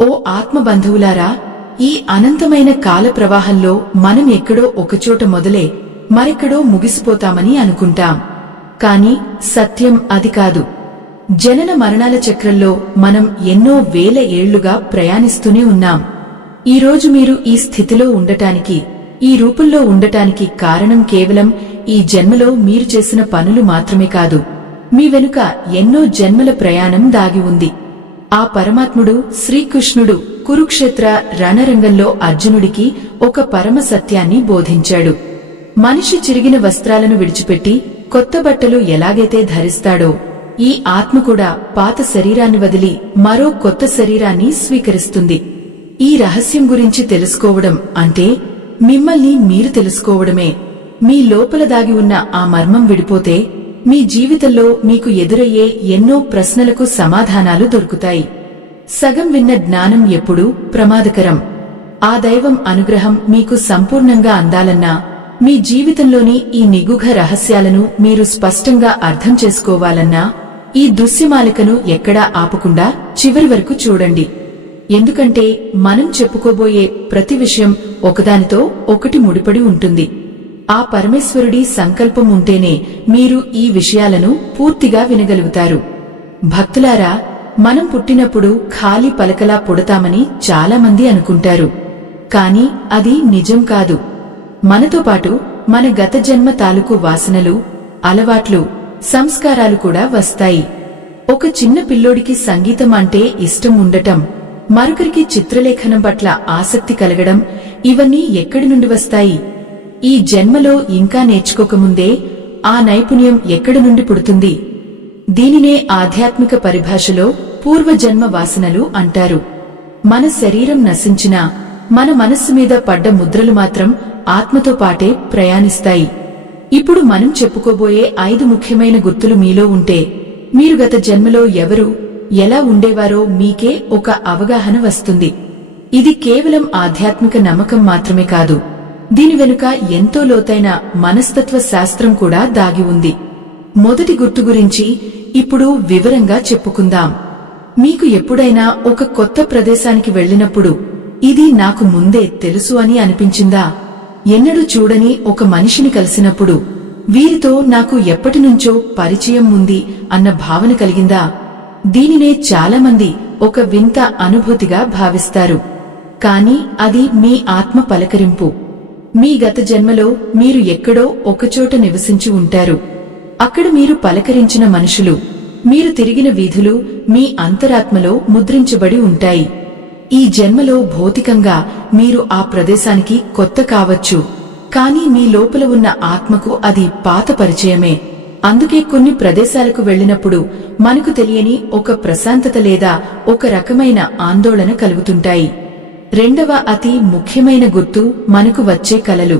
ఓ ఆత్మబంధువులారా, ఈ అనంతమైన కాల ప్రవాహంలో మనం ఎక్కడో ఒకచోట మొదలే మరెక్కడో ముగిసిపోతామని అనుకుంటాం. కాని సత్యం అది కాదు. జనన మరణాల చక్రంలో మనం ఎన్నో వేల ఏళ్లుగా ప్రయాణిస్తూనే ఉన్నాం. ఈరోజు మీరు ఈ స్థితిలో ఉండటానికి, ఈ రూపంలో ఉండటానికి కారణం కేవలం ఈ జన్మలో మీరు చేసిన పనులు మాత్రమే కాదు. మీ వెనుక ఎన్నో జన్మల ప్రయాణం దాగి ఉంది. ఆ పరమాత్ముడు శ్రీకృష్ణుడు కురుక్షేత్ర రణరంగంలో అర్జునుడికి ఒక పరమ సత్యాన్ని బోధించాడు. మనిషి చిరిగిన వస్త్రాలను విడిచిపెట్టి కొత్త బట్టలు ఎలాగైతే ధరిస్తాడో, ఈ ఆత్మ కూడా పాత శరీరాన్ని వదిలి మరో కొత్త శరీరాన్ని స్వీకరిస్తుంది. ఈ రహస్యం గురించి తెలుసుకోవడం అంటే మిమ్మల్ని మీరు తెలుసుకోవడమే. మీ లోపల దాగి ఉన్న ఆ మర్మం విడిపోతే మీ జీవితంలో మీకు ఎదురయ్యే ఎన్నో ప్రశ్నలకు సమాధానాలు దొరుకుతాయి. సగం విన్న జ్ఞానం ఎప్పుడూ ప్రమాదకరం. ఆ దైవం అనుగ్రహం మీకు సంపూర్ణంగా అందాలన్నా, మీ జీవితంలోని ఈ నిగూఢ రహస్యాలను మీరు స్పష్టంగా అర్థం చేసుకోవాలన్నా, ఈ దుశ్యమాలికను ఎక్కడా ఆపకుండా చివరి వరకు చూడండి. ఎందుకంటే మనం చెప్పుకోబోయే ప్రతి విషయం ఒకదానితో ఒకటి ముడిపడి ఉంటుంది. ఆ పరమేశ్వరుడి సంకల్పం ఉంటేనే మీరు ఈ విషయాలను పూర్తిగా వినగలుగుతారు. భక్తులారా, మనం పుట్టినప్పుడు ఖాళీ పలకలా పుడతామని చాలామంది అనుకుంటారు. కాని అది నిజం కాదు. మనతో పాటు మన గత జన్మ తాలూకు వాసనలు, అలవాట్లు, సంస్కారాలు కూడా వస్తాయి. ఒక చిన్న పిల్లోడికి సంగీతం అంటే ఇష్టం ఉండటం, మరొకరికి చిత్రలేఖనం పట్ల ఆసక్తి కలగడం, ఇవన్నీ ఎక్కడి నుండి వస్తాయి? ఈ జన్మలో ఇంకా నేర్చుకోకముందే ఆ నైపుణ్యం ఎక్కడి నుండి పుడుతుంది? దీనినే ఆధ్యాత్మిక పరిభాషలో పూర్వజన్మ వాసనలు అంటారు. మన శరీరం నశించినా మన మనస్సు మీద పడ్డ ముద్రలు మాత్రం ఆత్మతో పాటే ప్రయాణిస్తాయి. ఇప్పుడు మనం చెప్పుకోబోయే 5 ముఖ్యమైన గుర్తులు మీలో ఉంటే, మీరు గత జన్మలో ఎవరు, ఎలా ఉండేవారో మీకే ఒక అవగాహన వస్తుంది. ఇది కేవలం ఆధ్యాత్మిక నమ్మకం మాత్రమే కాదు. దీని వెనుక ఎంతో లోతైన మనస్తత్వ శాస్త్రం కూడా దాగి ఉంది. మొదటి గుర్తు గురించి ఇప్పుడు వివరంగా చెప్పుకుందాం. మీకు ఎప్పుడైనా ఒక కొత్త ప్రదేశానికి వెళ్లినప్పుడు ఇది నాకు ముందే తెలుసు అని అనిపించిందా? ఎన్నడూ చూడని ఒక మనిషిని కలిసినప్పుడు వీరితో నాకు ఎప్పటినుంచో పరిచయం ఉంది అన్న భావన కలిగిందా? దీనినే చాలామంది ఒక వింత అనుభూతిగా భావిస్తారు. కాని అది మీ ఆత్మ పలకరింపు. మీ గత జన్మలో మీరు ఎక్కడో ఒకచోట నివసించి ఉంటారు. అక్కడ మీరు పలకరించిన మనుషులు, మీరు తిరిగిన వీధులు మీ అంతరాత్మలో ముద్రించబడి ఉంటాయి. ఈ జన్మలో భౌతికంగా మీరు ఆ ప్రదేశానికి కొత్త కావచ్చు, కానీ మీ లోపల ఉన్న ఆత్మకు అది పాత పరిచయమే. అందుకే కొన్ని ప్రదేశాలకు వెళ్లినప్పుడు మనకు తెలియని ఒక ప్రశాంతత లేదా ఒక రకమైన ఆందోళన కలుగుతుంటాయి. రెండవ అతి ముఖ్యమైన గుర్తు మనకు వచ్చే కలలు.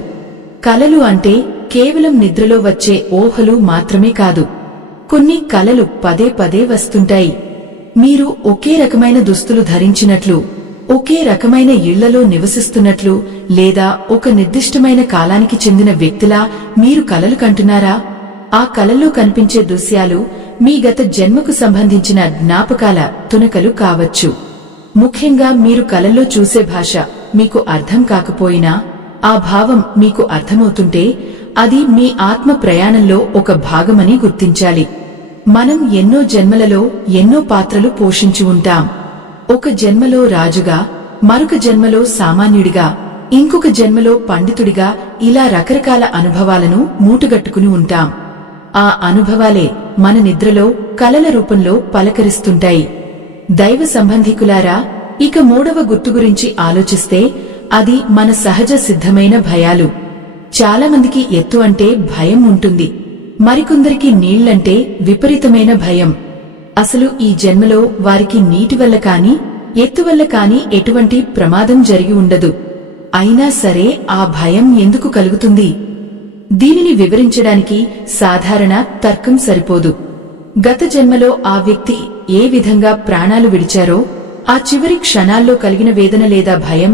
కలలు అంటే కేవలం నిద్రలో వచ్చే ఊహలు మాత్రమే కాదు. కొన్ని కలలు పదే పదే వస్తుంటాయి. మీరు ఒకే రకమైన దుస్తులు ధరించినట్లు, ఒకే రకమైన ఇళ్లలో నివసిస్తున్నట్లు, లేదా ఒక నిర్దిష్టమైన కాలానికి చెందిన వ్యక్తిలా మీరు కలలు కంటున్నారా? ఆ కలల్లో కనిపించే దృశ్యాలు మీ గత జన్మకు సంబంధించిన జ్ఞాపకాల తునకలు కావచ్చు. ముఖ్యంగా మీరు కలల్లో చూసే భాష మీకు అర్థం కాకపోయినా, ఆ భావం మీకు అర్థమవుతుంటే అది మీ ఆత్మ ప్రయాణంలో ఒక భాగమని గుర్తించాలి. మనం ఎన్నో జన్మలలో ఎన్నో పాత్రలు పోషించి ఉంటాం. ఒక జన్మలో రాజుగా, మరొక జన్మలో సామాన్యుడిగా, ఇంకొక జన్మలో పండితుడిగా, ఇలా రకరకాల అనుభవాలను మూటగట్టుకుని ఉంటాం. ఆ అనుభవాలే మన నిద్రలో కలల రూపంలో పలకరిస్తుంటాయి. దైవ సంబంధికులారా, ఇక మూడవ గుర్తు గురించి ఆలోచిస్తే అది మన సహజ సిద్ధమైన భయాలు. చాలామందికి ఎత్తు అంటే భయం ఉంటుంది. మరికొందరికి నీళ్లంటే విపరీతమైన భయం. అసలు ఈ జన్మలో వారికి నీటి వల్ల కాని, ఎత్తు వల్ల కాని ఎటువంటి ప్రమాదం జరిగి ఉండదు. అయినా సరే ఆ భయం ఎందుకు కలుగుతుంది? దీనిని వివరించడానికి సాధారణ తర్కం సరిపోదు. గత జన్మలో ఆ వ్యక్తి ఏ విధంగా ప్రాణాలు విడిచారో, ఆ చివరి క్షణాల్లో కలిగిన వేదన లేదా భయం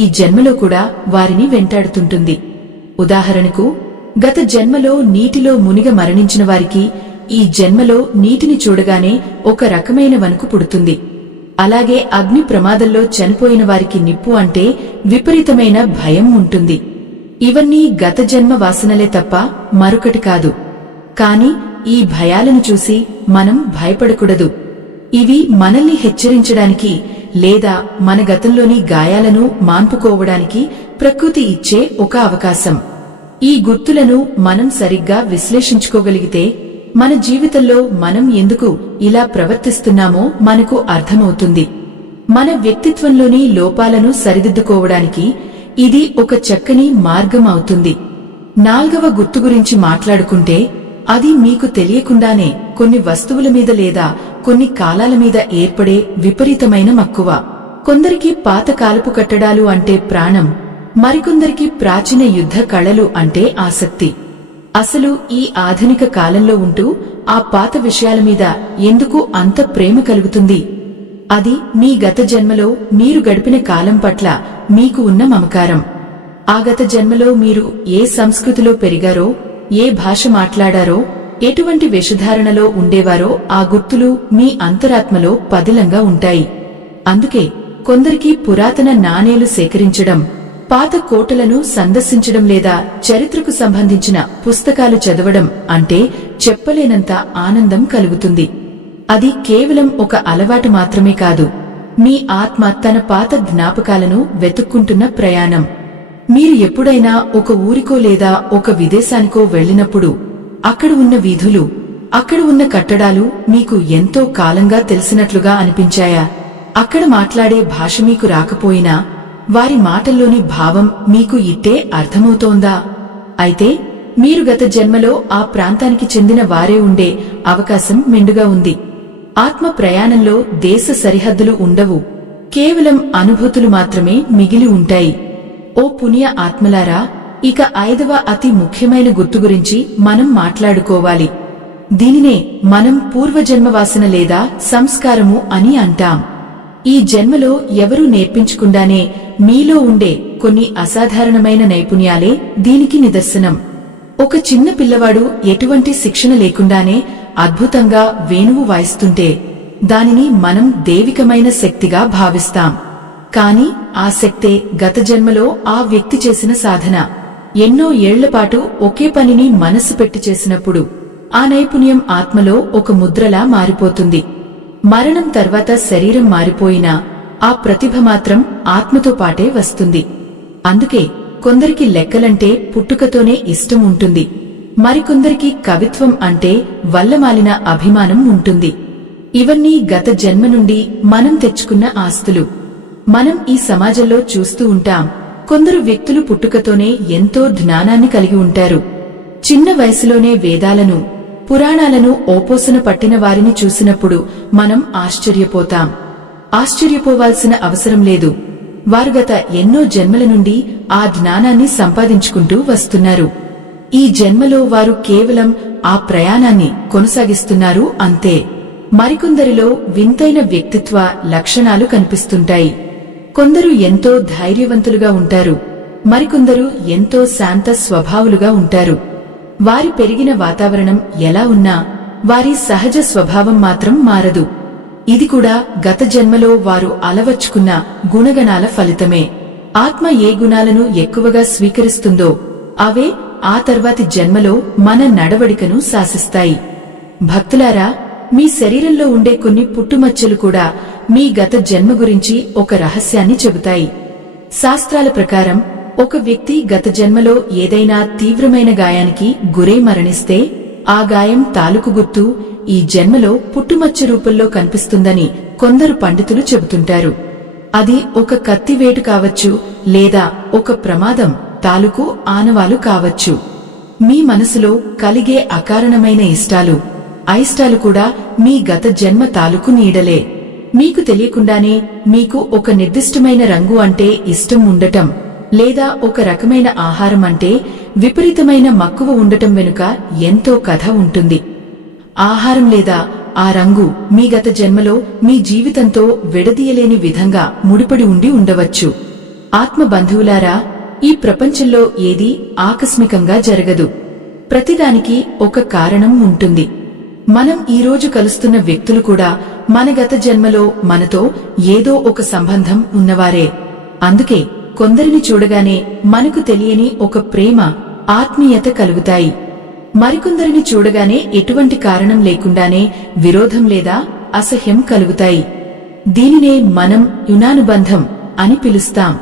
ఈ జన్మలో కూడా వారిని వెంటాడుతుంటుంది. ఉదాహరణకు, గత జన్మలో నీటిలో మునిగ మరణించిన వారికి ఈ జన్మలో నీటిని చూడగానే ఒక రకమైన వణుకు పుడుతుంది. అలాగే అగ్ని ప్రమాదంలో చనిపోయిన వారికి నిప్పు అంటే విపరీతమైన భయం ఉంటుంది. ఇవన్నీ గత జన్మ వాసనలే తప్ప మరొకటి కాదు. కాని ఈ భయాలను చూసి మనం భయపడకూడదు. ఇవి మనల్ని హెచ్చరించడానికి లేదా మన గతంలోని గాయాలను మాన్పుకోవడానికి ప్రకృతి ఇచ్చే ఒక అవకాశం. ఈ గుర్తులను మనం సరిగ్గా విశ్లేషించుకోగలిగితే మన జీవితంలో మనం ఎందుకు ఇలా ప్రవర్తిస్తున్నామో మనకు అర్థమవుతుంది. మన వ్యక్తిత్వంలోని లోపాలను సరిదిద్దుకోవడానికి ఇది ఒక చక్కని మార్గం అవుతుంది. 4వ గుర్తు గురించి మాట్లాడుకుంటే అది మీకు తెలియకుండానే కొన్ని వస్తువుల మీద లేదా కొన్ని కాలాల మీద ఏర్పడే విపరీతమైన మక్కువ. కొందరికి పాతకాలపు కట్టడాలు అంటే ప్రాణం, మరికొందరికి ప్రాచీన యుద్ధ కళలు అంటే ఆసక్తి. అసలు ఈ ఆధునిక కాలంలో ఉంటూ ఆ పాత విషయాల మీద ఎందుకు అంత ప్రేమ కలుగుతుంది? అది మీ గత జన్మలో మీరు గడిపిన కాలం పట్ల మీకు ఉన్న మమకారం. ఆ గత జన్మలో మీరు ఏ సంస్కృతిలో పెరిగారో, ఏ భాష మాట్లాడారో, ఎటువంటి వేషధారణలో ఉండేవారో ఆ గుర్తులు మీ అంతరాత్మలో పదిలంగా ఉంటాయి. అందుకే కొందరికి పురాతన నాణేలు సేకరించడం, పాత కోటలను సందర్శించడం లేదా చరిత్రకు సంబంధించిన పుస్తకాలు చదవడం అంటే చెప్పలేనంత ఆనందం కలుగుతుంది. అది కేవలం ఒక అలవాటు మాత్రమే కాదు, మీ ఆత్మ తన పాత జ్ఞాపకాలను వెతుక్కుంటున్న ప్రయాణం. మీరు ఎప్పుడైనా ఒక ఊరికో లేదా ఒక విదేశానికో వెళ్లినప్పుడు అక్కడ ఉన్న వీధులు, అక్కడ ఉన్న కట్టడాలు మీకు ఎంతో కాలంగా తెలిసినట్లుగా అనిపించాయా? అక్కడ మాట్లాడే భాష మీకు రాకపోయినా వారి మాటల్లోని భావం మీకు ఇట్టే అర్థమవుతోందా? అయితే మీరు గత జన్మలో ఆ ప్రాంతానికి చెందిన వారే ఉండే అవకాశం మెండుగా ఉంది. ఆత్మ ప్రయాణంలో దేశ సరిహద్దులు ఉండవు, కేవలం అనుభూతులు మాత్రమే మిగిలి ఉంటాయి. ఓ పుణ్య ఆత్మలారా, ఇక 5వ అతి ముఖ్యమైన గుర్తు గురించి మనం మాట్లాడుకోవాలి. దీనినే మనం పూర్వజన్మ వాసన లేదా సంస్కారము అని అంటాం. ఈ జన్మలో ఎవరూ నేర్పించకుండానే మీలో ఉండే కొన్ని అసాధారణమైన నైపుణ్యాలే దీనికి నిదర్శనం. ఒక చిన్న పిల్లవాడు ఎటువంటి శిక్షణ లేకుండానే అద్భుతంగా వేణువు వాయిస్తుంటే దానిని మనం దైవికమైన శక్తిగా భావిస్తాం. కాని ఆ శక్తే గత జన్మలో ఆ వ్యక్తి చేసిన సాధన. ఎన్నో ఏళ్లపాటు ఒకే పనిని మనస్సు పెట్టి చేసినప్పుడు ఆ నైపుణ్యం ఆత్మలో ఒక ముద్రలా మారిపోతుంది. మరణం తర్వాత శరీరం మారిపోయినా ఆ ప్రతిభ మాత్రం ఆత్మతో పాటే వస్తుంది. అందుకే కొందరికి లెక్కలంటే పుట్టుకతోనే ఇష్టం ఉంటుంది, మరికొందరికి కవిత్వం అంటే వల్లమాలిన అభిమానం ఉంటుంది. ఇవన్నీ గత జన్మ నుండి మనం తెచ్చుకున్న ఆస్తులు. మనం ఈ సమాజంలో చూస్తూ ఉంటాం, కొందరు వ్యక్తులు పుట్టుకతోనే ఎంతో జ్ఞానాన్ని కలిగి ఉంటారు. చిన్న వయసులోనే వేదాలను, పురాణాలను ఓపోసన పట్టిన వారిని చూసినప్పుడు మనం ఆశ్చర్యపోతాం. ఆశ్చర్యపోవాల్సిన అవసరం లేదు. వారు గత ఎన్నో జన్మల నుండి ఆ జ్ఞానాన్ని సంపాదించుకుంటూ వస్తున్నారు. ఈ జన్మలో వారు కేవలం ఆ ప్రయాణాన్ని కొనసాగిస్తున్నారు అంతే. మరికొందరిలో వింతైన వ్యక్తిత్వ లక్షణాలు కనిపిస్తుంటాయి. కొందరు ఎంతో ధైర్యవంతులుగా ఉంటారు, మరికొందరు ఎంతో శాంత స్వభావులుగా ఉంటారు. వారి పెరిగిన వాతావరణం ఎలా ఉన్నా వారి సహజ స్వభావం మాత్రం మారదు. ఇది కూడా గత జన్మలో వారు అలవర్చుకున్న గుణగణాల ఫలితమే. ఆత్మ ఏ గుణాలను ఎక్కువగా స్వీకరిస్తుందో అవే ఆ తర్వాతి జన్మలో మన నడవడికను శాసిస్తాయి. భక్తులారా, మీ శరీరంలో ఉండే కొన్ని పుట్టుమచ్చలు కూడా మీ గత జన్మ గురించి ఒక రహస్యాన్ని చెబుతాయి. శాస్త్రాల ప్రకారం ఒక వ్యక్తి గత జన్మలో ఏదైనా తీవ్రమైన గాయానికి గురై మరణిస్తే ఆ గాయం తాలూకు గుర్తు ఈ జన్మలో పుట్టుమచ్చ రూపంలో కనిపిస్తుందని కొందరు పండితులు చెబుతుంటారు. అది ఒక కత్తివేటు కావచ్చు లేదా ఒక ప్రమాదం తాలూకు ఆనవాలు కావచ్చు. మీ మనసులో కలిగే అకారణమైన ఇష్టాలు, అయిష్టాలు కూడా మీ గత జన్మ తాలూకు నీడలే. మీకు తెలియకుండానే మీకు ఒక నిర్దిష్టమైన రంగు అంటే ఇష్టం ఉండటం లేదా ఒక రకమైన ఆహారం అంటే విపరీతమైన మక్కువ ఉండటం వెనుక ఎంతో కథ ఉంటుంది. ఆహారం లేదా ఆ రంగు మీ గత జన్మలో మీ జీవితంతో విడదీయలేని విధంగా ముడిపడి ఉండి ఉండవచ్చు. ఆత్మ బంధువులారా, ఈ ప్రపంచంలో ఏదీ ఆకస్మికంగా జరగదు. ప్రతిదానికి ఒక కారణం ఉంటుంది. మనం ఈరోజు కలుస్తున్న వ్యక్తులు కూడా మన గత జన్మలో మనతో ఏదో ఒక సంబంధం ఉన్నవారే. అందుకే కొందరిని చూడగానే మనకు తెలియని ఒక ప్రేమ, ఆత్మీయత కలుగుతాయి. మరికొందరిని చూడగానే ఎటువంటి కారణం లేకుండానే విరోధం లేదా అసహ్యం కలుగుతాయి. దీనినే మనం యునానుబంధం అని పిలుస్తాం.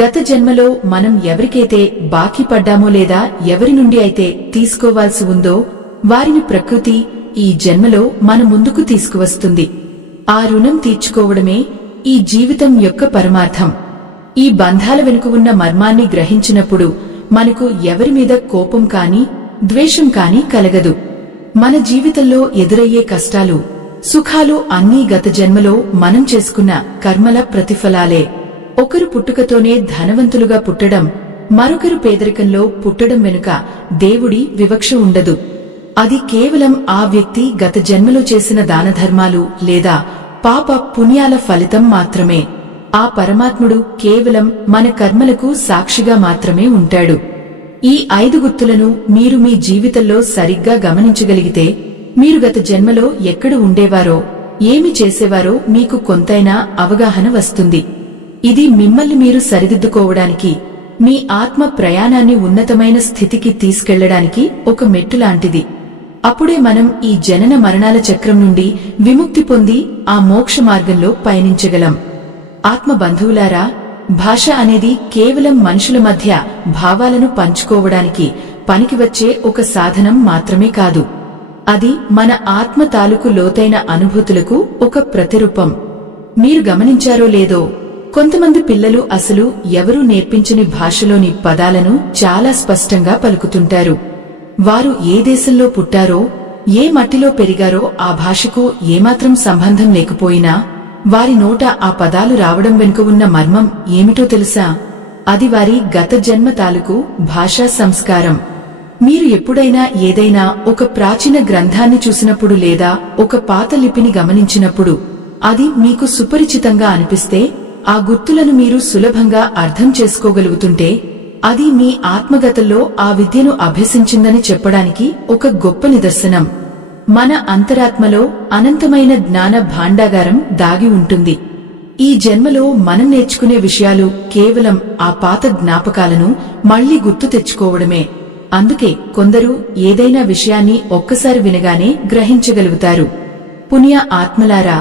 గత జన్మలో మనం ఎవరికైతే బాకీ పడ్డామో లేదా ఎవరి నుండి అయితే తీసుకోవాల్సి ఉందో వారిని ప్రకృతి ఈ జన్మలో మన ముందుకు తీసుకువస్తుంది. ఆ రుణం తీర్చుకోవడమే ఈ జీవితం యొక్క పరమార్థం. ఈ బంధాల వెనుక ఉన్న మర్మాన్ని గ్రహించినప్పుడు మనకు ఎవరి మీద కోపం కాని ద్వేషం కాని కలగదు. మన జీవితంలో ఎదురయ్యే కష్టాలు, సుఖాలు అన్నీ గత జన్మలో మనం చేసుకున్న కర్మల ప్రతిఫలాలే. ఒకరు పుట్టుకతోనే ధనవంతులుగా పుట్టడం, మరొకరు పేదరికంలో పుట్టడం వెనుక దేవుడి వివక్ష ఉండదు. అది కేవలం ఆ వ్యక్తి గత జన్మలో చేసిన దానధర్మాలు లేదా పాప పుణ్యాల ఫలితం మాత్రమే. ఆ పరమాత్ముడు కేవలం మన కర్మలకు సాక్షిగా మాత్రమే ఉంటాడు. ఈ 5 గుర్తులను మీరు మీ జీవితంలో సరిగ్గా గమనించగలిగితే మీరు గత జన్మలో ఎక్కడ ఉండేవారో, ఏమి చేసేవారో మీకు కొంతైనా అవగాహన వస్తుంది. ఇది మిమ్మల్ని మీరు సరిదిద్దుకోవడానికి, మీ ఆత్మ ప్రయాణాన్ని ఉన్నతమైన స్థితికి తీసుకెళ్లడానికి ఒక మెట్టులాంటిది. అప్పుడే మనం ఈ జనన మరణాల చక్రం నుండి విముక్తి పొంది ఆ మోక్ష మార్గంలో పయనించగలం. ఆత్మ బంధువులారా, భాష అనేది కేవలం మనుషుల మధ్య భావాలను పంచుకోవడానికి పనికివచ్చే ఒక సాధనం మాత్రమే కాదు. అది మన ఆత్మ తాలూకు లోతైన అనుభూతులకు ఒక ప్రతిరూపం. మీరు గమనించారో లేదో, కొంతమంది పిల్లలు అసలు ఎవరూ నేర్పించని భాషలోని పదాలను చాలా స్పష్టంగా పలుకుతుంటారు. వారు ఏ దేశంలో పుట్టారో, ఏ మట్టిలో పెరిగారో ఆ భాషకు ఏమాత్రం సంబంధం లేకపోయినా వారి నోట ఆ పదాలు రావడం వెనుక ఉన్న మర్మం ఏమిటో తెలుసా? అది వారి గత జన్మ తాలూకు భాషా సంస్కారం. మీరు ఎప్పుడైనా ఏదైనా ఒక ప్రాచీన గ్రంథాన్ని చూసినప్పుడు లేదా ఒక పాత లిపిని గమనించినప్పుడు అది మీకు సుపరిచితంగా అనిపిస్తే, ఆ గుర్తులను మీరు సులభంగా అర్థం చేసుకోగలుగుతుంటే అది మీ ఆత్మగతంలో ఆ విద్యను అభ్యసించిందని చెప్పడానికి ఒక గొప్ప నిదర్శనం. మన అంతరాత్మలో అనంతమైన జ్ఞాన భాండాగారం దాగి ఉంటుంది. ఈ జన్మలో మనం నేర్చుకునే విషయాలు కేవలం ఆ పాత జ్ఞాపకాలను మళ్లీ గుర్తు తెచ్చుకోవడమే. అందుకే కొందరు ఏదైనా విషయాన్ని ఒక్కసారి వినగానే గ్రహించగలుగుతారు. పుణ్య ఆత్మలారా,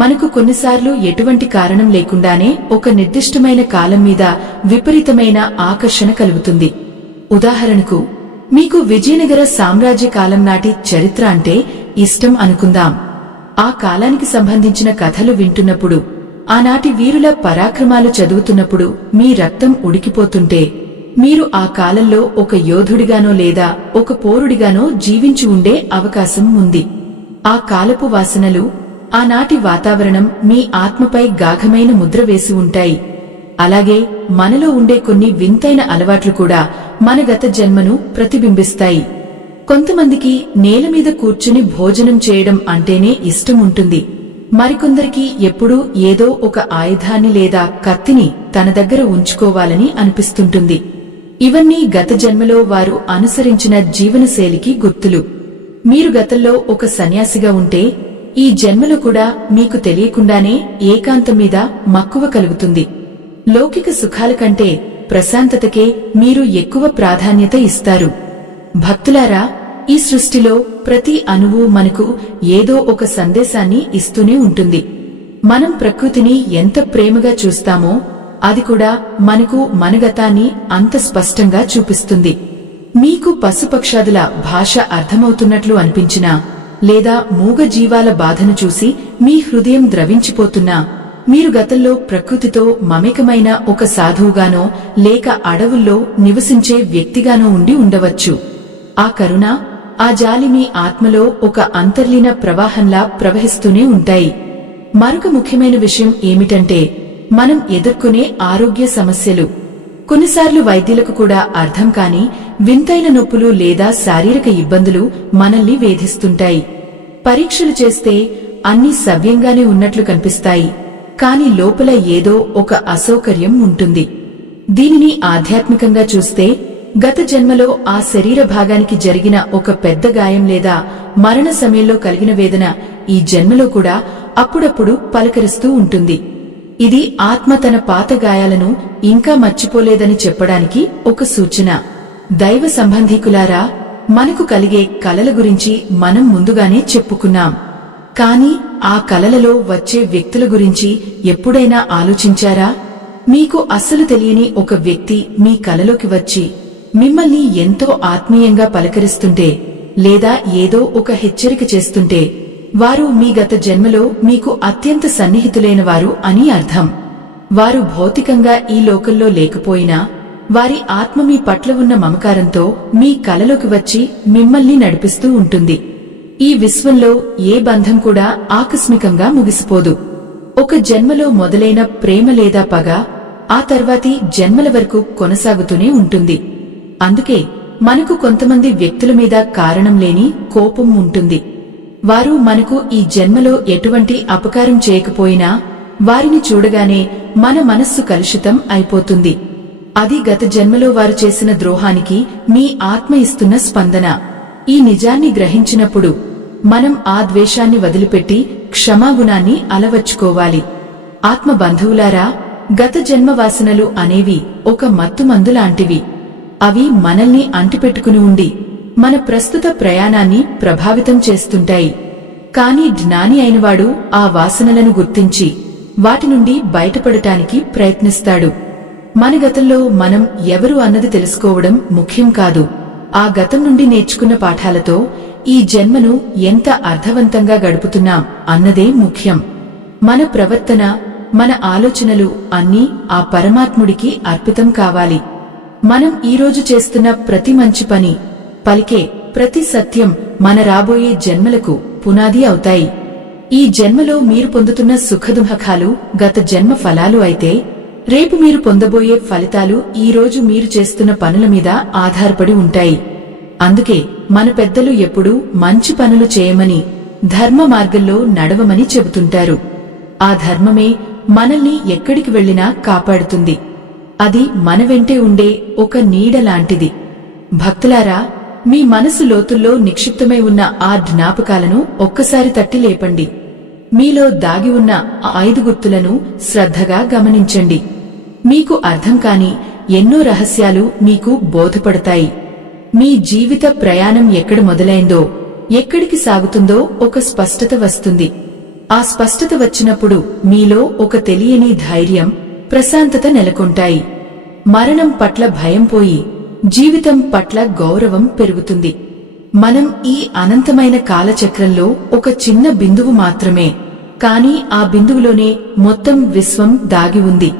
మనకు కొన్నిసార్లు ఎటువంటి కారణం లేకుండానే ఒక నిర్దిష్టమైన కాలం మీద విపరీతమైన ఆకర్షణ కలుగుతుంది. ఉదాహరణకు, మీకు విజయనగర సామ్రాజ్య కాలం నాటి చరిత్ర అంటే ఇష్టం అనుకుందాం. ఆ కాలానికి సంబంధించిన కథలు వింటున్నప్పుడు, ఆనాటి వీరుల పరాక్రమాలు చదువుతున్నప్పుడు మీ రక్తం ఉడికిపోతుంటే, మీరు ఆ కాలంలో ఒక యోధుడిగానో లేదా ఒక పోరుడిగానో జీవించి ఉండే అవకాశం ఉంది. ఆ కాలపు వాసనలు, ఆనాటి వాతావరణం మీ ఆత్మపై గాఢమైన ముద్ర వేసి ఉంటాయి. అలాగే మనలో ఉండే కొన్ని వింతైన అలవాట్లు కూడా మన గత జన్మను ప్రతిబింబిస్తాయి. కొంతమందికి నేల మీద కూర్చుని భోజనం చేయడం అంటేనే ఇష్టం ఉంటుంది. మరికొందరికి ఎప్పుడూ ఏదో ఒక ఆయుధాన్ని లేదా కత్తిని తన దగ్గర ఉంచుకోవాలని అనిపిస్తుంటుంది. ఇవన్నీ గత జన్మలో వారు అనుసరించిన జీవనశైలికి గుర్తులు. మీరు గతంలో ఒక సన్యాసిగా ఉంటే, ఈ జన్మలో కూడా మీకు తెలియకుండానే ఏకాంతం మీద మక్కువ కలుగుతుంది. లౌకిక సుఖాల కంటే ప్రశాంతతకే మీరు ఎక్కువ ప్రాధాన్యత ఇస్తారు. భక్తులారా, ఈ సృష్టిలో ప్రతి అణువు మనకు ఏదో ఒక సందేశాన్ని ఇస్తూనే ఉంటుంది. మనం ప్రకృతిని ఎంత ప్రేమగా చూస్తామో అది కూడా మనకు మన గతాన్ని అంత స్పష్టంగా చూపిస్తుంది. మీకు పశుపక్షాదుల భాష అర్థమవుతున్నట్లు అనిపించినా లేదా మూగ జీవాల బాధను చూసి మీ హృదయం ద్రవించిపోతున్నా, మీరు గతంలో ప్రకృతితో మమేకమైన ఒక సాధువుగానో లేక అడవుల్లో నివసించే వ్యక్తిగానో ఉండి ఉండవచ్చు. ఆ కరుణ, ఆ జాలి మీ ఆత్మలో ఒక అంతర్లీన ప్రవాహంలా ప్రవహిస్తూనే ఉంటాయి. మరొక ముఖ్యమైన విషయం ఏమిటంటే, మనం ఎదుర్కొనే ఆరోగ్య సమస్యలు కొన్నిసార్లు వైద్యులకు కూడా అర్థం కాని వింతైన నొప్పులు లేదా శారీరక ఇబ్బందులు మనల్ని వేధిస్తుంటాయి. పరీక్షలు చేస్తే అన్నీ సవ్యంగానే ఉన్నట్లు కనిపిస్తాయి, కాని లోపల ఏదో ఒక అసౌకర్యం ఉంటుంది. దీనిని ఆధ్యాత్మికంగా చూస్తే, గత జన్మలో ఆ శరీర భాగానికి జరిగిన ఒక పెద్ద గాయం లేదా మరణ సమయంలో కలిగిన వేదన ఈ జన్మలో కూడా అప్పుడప్పుడు పలకరిస్తూ ఉంటుంది. ఇది ఆత్మ తన పాత గాయాలను ఇంకా మర్చిపోలేదని చెప్పడానికి ఒక సూచన. దైవ సంబంధీకులారా, మనకు కలిగే కలల గురించి మనం ముందుగానే చెప్పుకున్నాం. కాని ఆ కలలలో వచ్చే వ్యక్తుల గురించి ఎప్పుడైనా ఆలోచించారా? మీకు అస్సలు తెలియని ఒక వ్యక్తి మీ కలలోకి వచ్చి మిమ్మల్ని ఎంతో ఆత్మీయంగా పలకరిస్తుంటే, లేదా ఏదో ఒక హెచ్చరిక చేస్తుంటే, వారు మీ గత జన్మలో మీకు అత్యంత సన్నిహితులైన వారు అని అర్థం. వారు భౌతికంగా ఈ లోకంలో లేకపోయినా వారి ఆత్మ మీ పట్ల ఉన్న మమకారంతో మీ కలలోకి వచ్చి మిమ్మల్ని నడిపిస్తూ ఉంటుంది. ఈ విశ్వంలో ఏ బంధం కూడా ఆకస్మికంగా ముగిసిపోదు. ఒక జన్మలో మొదలైన ప్రేమ లేదా పగ ఆ తర్వాతి జన్మల వరకు కొనసాగుతూనే ఉంటుంది. అందుకే మనకు కొంతమంది వ్యక్తుల మీద కారణం లేని కోపం ఉంటుంది. వారు మనకు ఈ జన్మలో ఎటువంటి అపకారం చేయకపోయినా వారిని చూడగానే మన మనస్సు కలుషితం అయిపోతుంది. అది గత జన్మలో వారు చేసిన ద్రోహానికి మీ ఆత్మ ఇస్తున్న స్పందన. ఈ నిజాన్ని గ్రహించినప్పుడు మనం ఆ ద్వేషాన్ని వదిలిపెట్టి క్షమాగుణాన్ని అలవర్చుకోవాలి. ఆత్మ బంధువులారా, గత జన్మ వాసనలు అనేవి ఒక మత్తుమందు లాంటివి. అవి మనల్ని అంటిపెట్టుకుని ఉండి మన ప్రస్తుత ప్రయాణాన్ని ప్రభావితం చేస్తుంటాయి. కాని జ్ఞాని అయినవాడు ఆ వాసనలను గుర్తించి వాటి నుండి బయటపడటానికి ప్రయత్నిస్తాడు. మన గతంలో మనం ఎవరు అన్నది తెలుసుకోవడం ముఖ్యం కాదు. ఆ గతం నుండి నేర్చుకున్న పాఠాలతో ఈ జన్మను ఎంత అర్థవంతంగా గడుపుతున్నాం అన్నదే ముఖ్యం. మన ప్రవర్తన, మన ఆలోచనలు అన్నీ ఆ పరమాత్ముడికి అర్పితం కావాలి. మనం ఈరోజు చేస్తున్న ప్రతి మంచి పని, పలికే ప్రతి సత్యం మన రాబోయే జన్మలకు పునాది అవుతాయి. ఈ జన్మలో మీరు పొందుతున్న సుఖదుఃఖాలు గత జన్మ ఫలాలు అయితే, రేపు మీరు పొందబోయే ఫలితాలు ఈరోజు మీరు చేస్తున్న పనుల మీద ఆధారపడి ఉంటాయి. అందుకే మన పెద్దలు ఎప్పుడూ మంచి పనులు చేయమని, ధర్మ మార్గంలో నడవమని చెబుతుంటారు. ఆ ధర్మమే మనల్ని ఎక్కడికి వెళ్లినా కాపాడుతుంది. అది మన వెంటే ఉండే ఒక నీడ లాంటిది. భక్తులారా, మీ మనసు లోతుల్లో నిక్షిప్తమై ఉన్న ఆ జ్ఞాపకాలను ఒక్కసారి తట్టి లేపండి. మీలో దాగి ఉన్న ఆ 5 గుర్తులను శ్రద్ధగా గమనించండి. మీకు అర్థం కాని ఎన్నో రహస్యాలు మీకు బోధపడతాయి. మీ జీవిత ప్రయాణం ఎక్కడ మొదలైందో, ఎక్కడికి సాగుతుందో ఒక స్పష్టత వస్తుంది. ఆ స్పష్టత వచ్చినప్పుడు మీలో ఒక తెలియని ధైర్యం, ప్రశాంతత నెలకొంటాయి. మరణం పట్ల భయం పోయి జీవితం పట్ల గౌరవం పెరుగుతుంది. మనం ఈ అనంతమైన కాలచక్రంలో ఒక చిన్న బిందువు మాత్రమే, కాని ఆ బిందువులోనే మొత్తం విశ్వం దాగి ఉంది.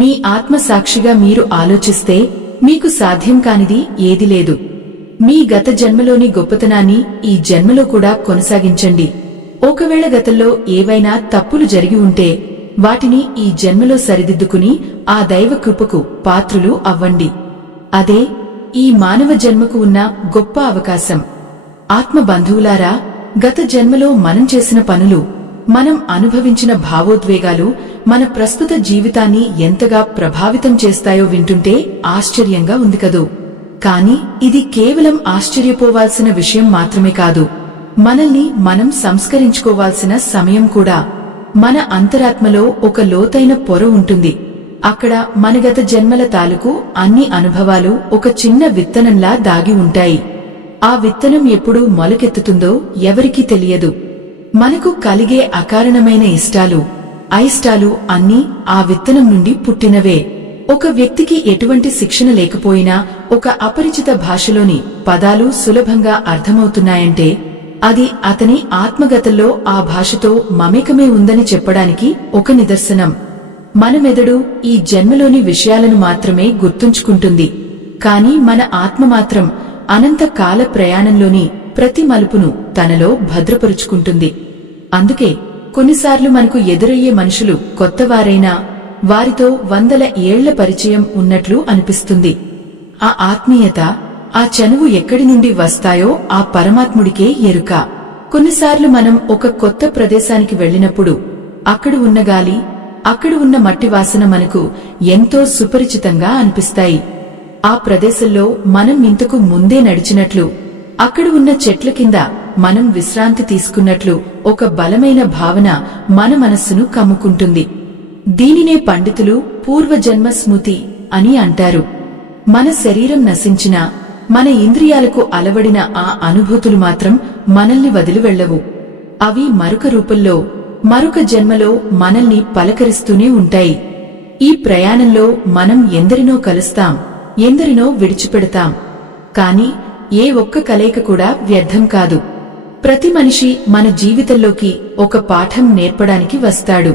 మీ ఆత్మ సాక్షిగా మీరు ఆలోచిస్తే మీకు సాధ్యం కానిది ఏది లేదు. మీ గత జన్మలోని గొప్పతనాన్ని ఈ జన్మలో కూడా కొనసాగించండి. ఒకవేళ గతంలో ఏవైనా తప్పులు జరిగి ఉంటే వాటిని ఈ జన్మలో సరిదిద్దుకుని ఆ దైవ కృపకు పాత్రులు అవ్వండి. అదే ఈ మానవ జన్మకు ఉన్న గొప్ప అవకాశం. ఆత్మ బంధువులారా, గత జన్మలో మనం చేసిన పనులు, మనం అనుభవించిన భావోద్వేగాలు మన ప్రస్తుత జీవితాన్ని ఎంతగా ప్రభావితం చేస్తాయో వింటుంటే ఆశ్చర్యంగా ఉంది కదూ. కాని ఇది కేవలం ఆశ్చర్యపోవాల్సిన విషయం మాత్రమే కాదు, మనల్ని మనం సంస్కరించుకోవాల్సిన సమయం కూడా. మన అంతరాత్మలో ఒక లోతైన పొర ఉంటుంది. అక్కడ మన గత జన్మల తాలూకు అన్ని అనుభవాలు ఒక చిన్న విత్తనంలా దాగి ఉంటాయి. ఆ విత్తనం ఎప్పుడు మొలకెత్తుతుందో ఎవరికీ తెలియదు. మనకు కలిగే అకారణమైన ఇష్టాలు, అయిష్టాలు అన్నీ ఆ విత్తనం నుండి పుట్టినవే. ఒక వ్యక్తికి ఎటువంటి శిక్షణ లేకపోయినా ఒక అపరిచిత భాషలోని పదాలు సులభంగా అర్థమవుతున్నాయంటే అది అతని ఆత్మగతంలో ఆ భాషతో మమేకమే ఉందని చెప్పడానికి ఒక నిదర్శనం. మన మెదడు ఈ జన్మలోని విషయాలను మాత్రమే గుర్తుంచుకుంటుంది. కాని మన ఆత్మ మాత్రం అనంత కాల ప్రయాణంలోని ప్రతి మలుపును తనలో భద్రపరుచుకుంటుంది. అందుకే కొన్నిసార్లు మనకు ఎదురయ్యే మనుషులు కొత్తవారైనా వారితో 100 ఏళ్ల పరిచయం ఉన్నట్లు అనిపిస్తుంది. ఆ ఆత్మీయత, ఆ చనువు ఎక్కడి నుండి వస్తాయో ఆ పరమాత్ముడికే ఎరుక. కొన్నిసార్లు మనం ఒక కొత్త ప్రదేశానికి వెళ్లినప్పుడు అక్కడ ఉన్న గాలి, అక్కడ ఉన్న మట్టి వాసన మనకు ఎంతో సుపరిచితంగా అనిపిస్తాయి. ఆ ప్రదేశంలో మనం ఇంతకు ముందే నడిచినట్లు, అక్కడ ఉన్న చెట్ల కింద మనం విశ్రాంతి తీసుకున్నట్లు ఒక బలమైన భావన మన మనస్సును కమ్ముకుంటుంది. దీనినే పండితులు పూర్వజన్మ స్మృతి అని అంటారు. మన శరీరం నశించినా మన ఇంద్రియాలకు అలవడిన ఆ అనుభూతులు మాత్రం మనల్ని వదిలి వెళ్లవు. అవి మరొక రూపంలో మరొక జన్మలో మనల్ని పలకరిస్తూనే ఉంటాయి. ఈ ప్రయాణంలో మనం ఎందరినో కలుస్తాం, ఎందరినో విడిచిపెడతాం. కాని ఏ ఒక్క కలయిక కూడా వ్యర్థం కాదు. ప్రతి మనిషి మన జీవితంలోకి ఒక పాఠం నేర్పడానికి వస్తాడు.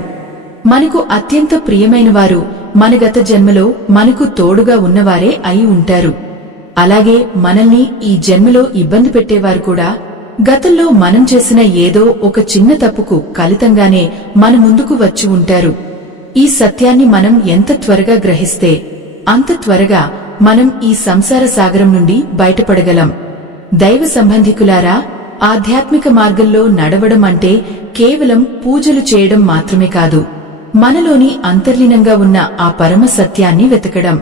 మనకు అత్యంత ప్రియమైనవారు మన గత జన్మలో మనకు తోడుగా ఉన్నవారే అయి ఉంటారు. అలాగే మనల్ని ఈ జన్మలో ఇబ్బంది పెట్టేవారు కూడా గతంలో మనం చేసిన ఏదో ఒక చిన్న తప్పుకు ఫలితంగానే మన ముందుకు వచ్చి ఉంటారు. ఈ సత్యాన్ని మనం ఎంత త్వరగా గ్రహిస్తే అంత త్వరగా మనం ఈ సంసార సాగరం నుండి బయటపడగలం. దైవ సంబంధికులారా, ఆధ్యాత్మిక మార్గంలో నడవడం అంటే కేవలం పూజలు చేయడం మాత్రమే కాదు, మనలోని అంతర్లీనంగా ఉన్న ఆ పరమ సత్యాన్ని వెతకడం.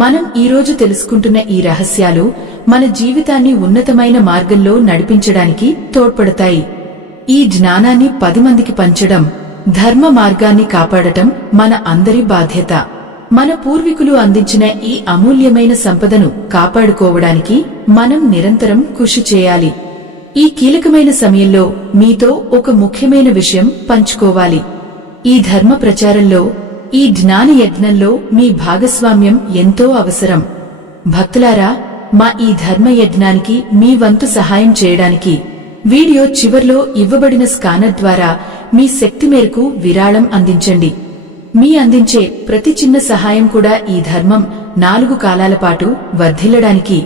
మనం ఈరోజు తెలుసుకుంటున్న ఈ రహస్యాలు మన జీవితాన్ని ఉన్నతమైన మార్గంలో నడిపించడానికి తోడ్పడతాయి. ఈ జ్ఞానాన్ని 10 మందికి పంచడం, ధర్మ మార్గాన్ని కాపాడటం మన అందరి బాధ్యత. మన పూర్వీకులు అందించిన ఈ అమూల్యమైన సంపదను కాపాడుకోవడానికి మనం నిరంతరం కృషి చేయాలి. ఈ కీలకమైన సమయంలో మీతో ఒక ముఖ్యమైన విషయం పంచుకోవాలి. ఈ ధర్మ ప్రచారంలో, ఈ జ్ఞాన యజ్ఞంలో మీ భాగస్వామ్యం ఎంతో అవసరం. భక్తులారా, మా ఈ ధర్మ యజ్ఞానికి మీ వంతు సహాయం చేయడానికి వీడియో చివర్లో ఇవ్వబడిన స్కానర్ ద్వారా మీ శక్తి మేరకు విరాళం అందించండి. మీ అందించే ప్రతి చిన్న సహాయం కూడా ఈ ధర్మం 4 కాలాల పాటు వర్ధిల్లడానికి,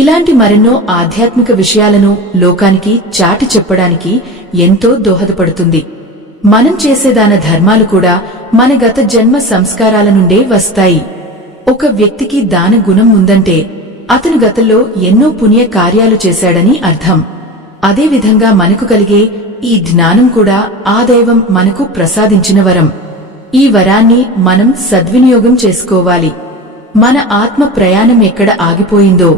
ఇలాంటి మరెన్నో ఆధ్యాత్మిక విషయాలను లోకానికి చాటి చెప్పడానికి ఎంతో దోహదపడుతుంది. మనం చేసే దాన ధర్మాలు కూడా మన గత జన్మ సంస్కారాల నుండే వస్తాయి. ఒక వ్యక్తికి దాన గుణం ఉందంటే అతను గతంలో ఎన్నో పుణ్య కార్యాలు చేశాడని అర్థం. అదేవిధంగా మనకు కలిగే ఈ జ్ఞానం కూడా ఆ దైవం మనకు ప్రసాదించిన వరం. ఈ వరాన్ని మనం సద్వినియోగం చేసుకోవాలి. మన ఆత్మ ప్రయాణం ఎక్కడ ఆగిపోయిందో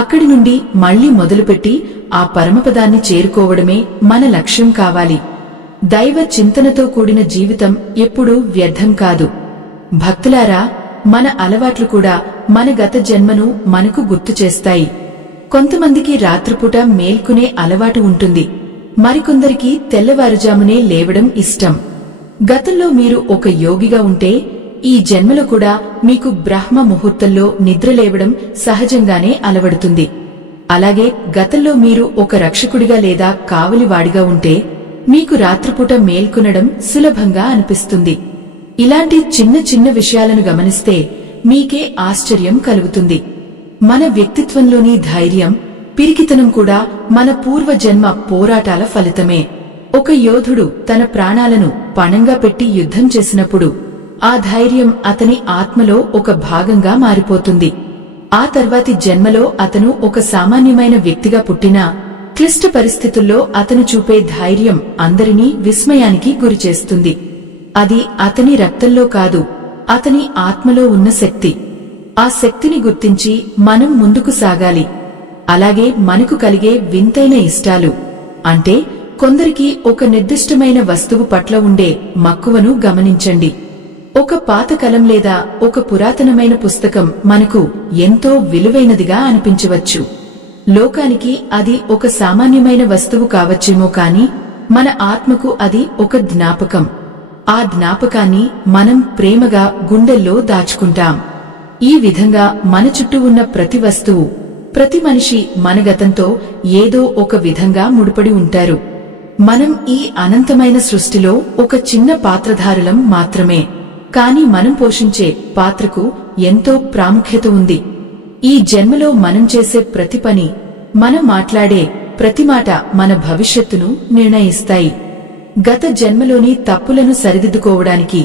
అక్కడి నుండి మళ్లీ మొదలుపెట్టి ఆ పరమపదాన్ని చేరుకోవడమే మన లక్ష్యం కావాలి. దైవ చింతనతో కూడిన జీవితం ఎప్పుడూ వ్యర్థం కాదు. భక్తులారా, మన అలవాట్లు కూడా మన గత జన్మను మనకు గుర్తు చేస్తాయి. కొంతమందికి రాత్రిపూట మేల్కునే అలవాటు ఉంటుంది, మరికొందరికి తెల్లవారుజామునే లేవడం ఇష్టం. గతంలో మీరు ఒక యోగిగా ఉంటే ఈ జన్మలో కూడా మీకు బ్రహ్మ ముహూర్తంలో నిద్రలేవడం సహజంగానే అలవడుతుంది. అలాగే గతంలో మీరు ఒక రక్షకుడిగా లేదా కావలివాడిగా ఉంటే మీకు రాత్రిపూట మేల్కొనడం సులభంగా అనిపిస్తుంది. ఇలాంటి చిన్న చిన్న విషయాలను గమనిస్తే మీకే ఆశ్చర్యం కలుగుతుంది. మన వ్యక్తిత్వంలోని ధైర్యం, పిరికితనం కూడా మన పూర్వజన్మ పోరాటాల ఫలితమే. ఒక యోధుడు తన ప్రాణాలను పణంగా పెట్టి యుద్ధం చేసినప్పుడు ఆ ధైర్యం అతని ఆత్మలో ఒక భాగంగా మారిపోతుంది. ఆ తర్వాతి జన్మలో అతను ఒక సామాన్యమైన వ్యక్తిగా పుట్టినా క్లిష్ట పరిస్థితుల్లో అతను చూపే ధైర్యం అందరినీ విస్మయానికి గురిచేస్తుంది. అది అతని రక్తంలో కాదు, అతని ఆత్మలో ఉన్న శక్తి. ఆ శక్తిని గుర్తించి మనం ముందుకు సాగాలి. అలాగే మనకు కలిగే వింతైన ఇష్టాలు, అంటే కొందరికి ఒక నిర్దిష్టమైన వస్తువు పట్ల ఉండే మక్కువను గమనించండి. ఒక పాత కలం లేదా ఒక పురాతనమైన పుస్తకం మనకు ఎంతో విలువైనదిగా అనిపించవచ్చు. లోకానికి అది ఒక సామాన్యమైన వస్తువు కావచ్చేమో కాని మన ఆత్మకు అది ఒక జ్ఞాపకం. ఆ జ్ఞాపకాన్ని మనం ప్రేమగా గుండెల్లో దాచుకుంటాం. ఈ విధంగా మన చుట్టూ ఉన్న ప్రతి వస్తువు, ప్రతి మనిషి మన గతంతో ఏదో ఒక విధంగా ముడిపడి ఉంటారు. మనం ఈ అనంతమైన సృష్టిలో ఒక చిన్న పాత్రధారులం మాత్రమే. కాని మనం పోషించే పాత్రకు ఎంతో ప్రాముఖ్యత ఉంది. ఈ జన్మలో మనం చేసే ప్రతి పని, మనం మాట్లాడే ప్రతి మాట మన భవిష్యత్తును నిర్ణయిస్తాయి. గత జన్మలోని తప్పులను సరిదిద్దుకోవడానికి,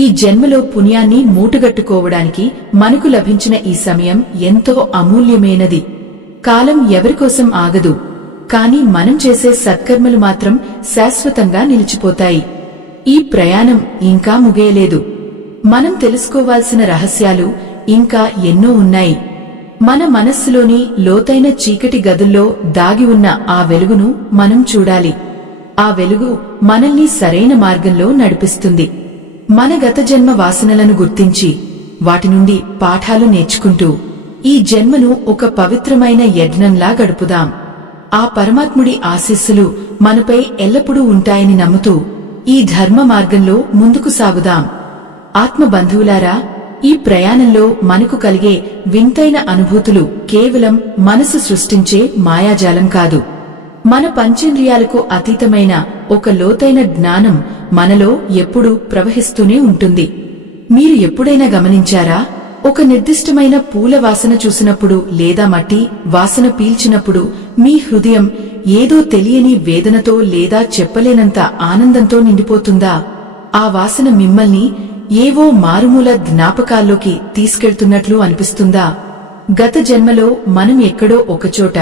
ఈ జన్మలో పుణ్యాన్ని మూటగట్టుకోవడానికి మనకు లభించిన ఈ సమయం ఎంతో అమూల్యమైనది. కాలం ఎవరికోసం ఆగదు, కాని మనం చేసే సత్కర్మలు మాత్రం శాశ్వతంగా నిలిచిపోతాయి. ఈ ప్రయాణం ఇంకా ముగియలేదు. మనం తెలుసుకోవాల్సిన రహస్యాలు ఇంకా ఎన్నో ఉన్నాయి. మన మనస్సులోని లోతైన చీకటి గదుల్లో దాగి ఉన్న ఆ వెలుగును మనం చూడాలి. ఆ వెలుగు మనల్ని సరైన మార్గంలో నడిపిస్తుంది. మన గత జన్మ వాసనలను గుర్తించి వాటి నుండి పాఠాలు నేర్చుకుంటూ ఈ జన్మను ఒక పవిత్రమైన యజ్ఞంలా గడుపుదాం. ఆ పరమాత్ముడి ఆశీస్సులు మనపై ఎల్లప్పుడూ ఉంటాయని నమ్ముతూ ఈ ధర్మ మార్గంలో ముందుకు సాగుదాం. ఆత్మబంధువులారా, ఈ ప్రయాణంలో మనకు కలిగే వింతైన అనుభూతులు కేవలం మనసు సృష్టించే మాయాజాలం కాదు. మన పంచేంద్రియాలకు అతీతమైన ఒక లోతైన జ్ఞానం మనలో ఎప్పుడూ ప్రవహిస్తూనే ఉంటుంది. మీరు ఎప్పుడైనా గమనించారా? ఒక నిర్దిష్టమైన పూల వాసన చూసినప్పుడు లేదా మట్టి వాసన పీల్చినప్పుడు మీ హృదయం ఏదో తెలియని వేదనతో లేదా చెప్పలేనంత ఆనందంతో నిండిపోతుందా? ఆ వాసన మిమ్మల్ని ఏవో మారుమూల జ్ఞాపకాల్లోకి తీసుకెళ్తున్నట్లు అనిపిస్తుందా? గత జన్మలో మనం ఎక్కడో ఒకచోట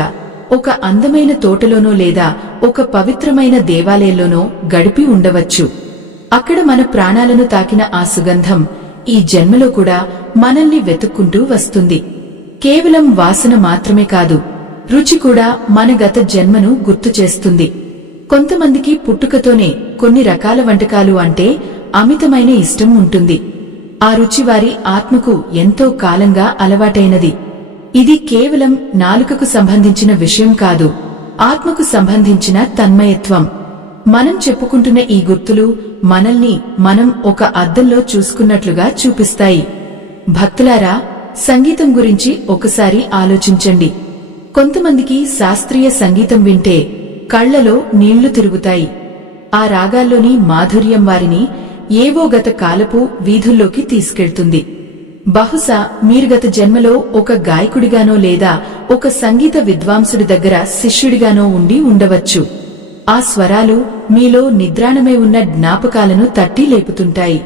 ఒక అందమైన తోటలోనో లేదా ఒక పవిత్రమైన దేవాలయంలోనో గడిపి ఉండవచ్చు. అక్కడ మన ప్రాణాలను తాకిన ఆ సుగంధం ఈ జన్మలో కూడా మనల్ని వెతుక్కుంటూ వస్తుంది. కేవలం వాసన మాత్రమే కాదు, రుచి కూడా మన గత జన్మను గుర్తు చేస్తుంది. కొంతమందికి పుట్టుకతోనే కొన్ని రకాల వంటకాలు అంటే అమితమైన ఇష్టం ఉంటుంది. ఆ రుచి వారి ఆత్మకు ఎంతో కాలంగా అలవాటైనది. ఇది కేవలం నాలుకకు సంబంధించిన విషయం కాదు, ఆత్మకు సంబంధించిన తన్మయత్వం. మనం చెప్పుకుంటున్న ఈ గుర్తులు మనల్ని మనం ఒక అద్దంలో చూసుకున్నట్లుగా చూపిస్తాయి. భక్తులారా, సంగీతం గురించి ఒకసారి ఆలోచించండి. కొంతమందికి శాస్త్రీయ సంగీతం వింటే కళ్లలో నీళ్లు తిరుగుతాయి. ఆ రాగాల్లోని మాధుర్యం వారిని ఏవో గత కాలపు వీధుల్లోకి తీసుకెళ్తుంది. బహుశా మీరు గత జన్మలో ఒక గాయకుడిగానో లేదా ఒక సంగీత విద్వాంసుడి దగ్గర శిష్యుడిగానో ఉండి ఉండవచ్చు. ఆ స్వరాలు మీలో నిద్రాణమై ఉన్న జ్ఞాపకాలను తట్టి లేపుతుంటాయి.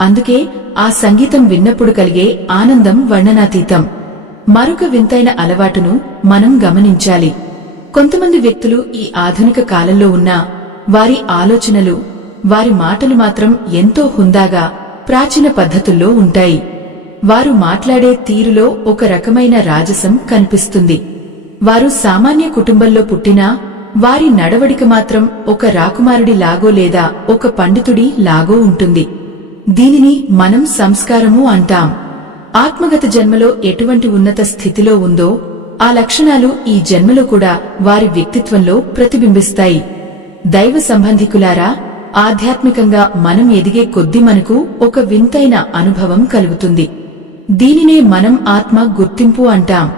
అందుకే ఆ సంగీతం విన్నప్పుడు కలిగే ఆనందం వర్ణనాతీతం. మరొక వింతైన అలవాటును మనం గమనించాలి. కొంతమంది వ్యక్తులు ఈ ఆధునిక కాలంలో ఉన్నా వారి ఆలోచనలు, వారి మాటలు మాత్రం ఎంతో హుందాగా ప్రాచీన పద్ధతుల్లో ఉంటాయి. వారు మాట్లాడే తీరులో ఒక రకమైన రాజసం కనిపిస్తుంది. వారు సామాన్య కుటుంబంలో పుట్టినా వారి నడవడిక మాత్రం ఒక రాకుమారుడి లాగో లేదా ఒక పండితుడి లాగో ఉంటుంది. దీనిని మనం సంస్కారము అంటాం. ఆత్మగత జన్మలో ఎటువంటి ఉన్నత స్థితిలో ఉందో ఆ లక్షణాలు ఈ జన్మలో కూడా వారి వ్యక్తిత్వంలో ప్రతిబింబిస్తాయి. దైవ సంబంధికులారా, ఆధ్యాత్మికంగా మనం ఎదిగే కొద్దీ మనకు ఒక వింతైన అనుభవం కలుగుతుంది. దీనినే మనం ఆత్మ గుర్తింపు అంటాం.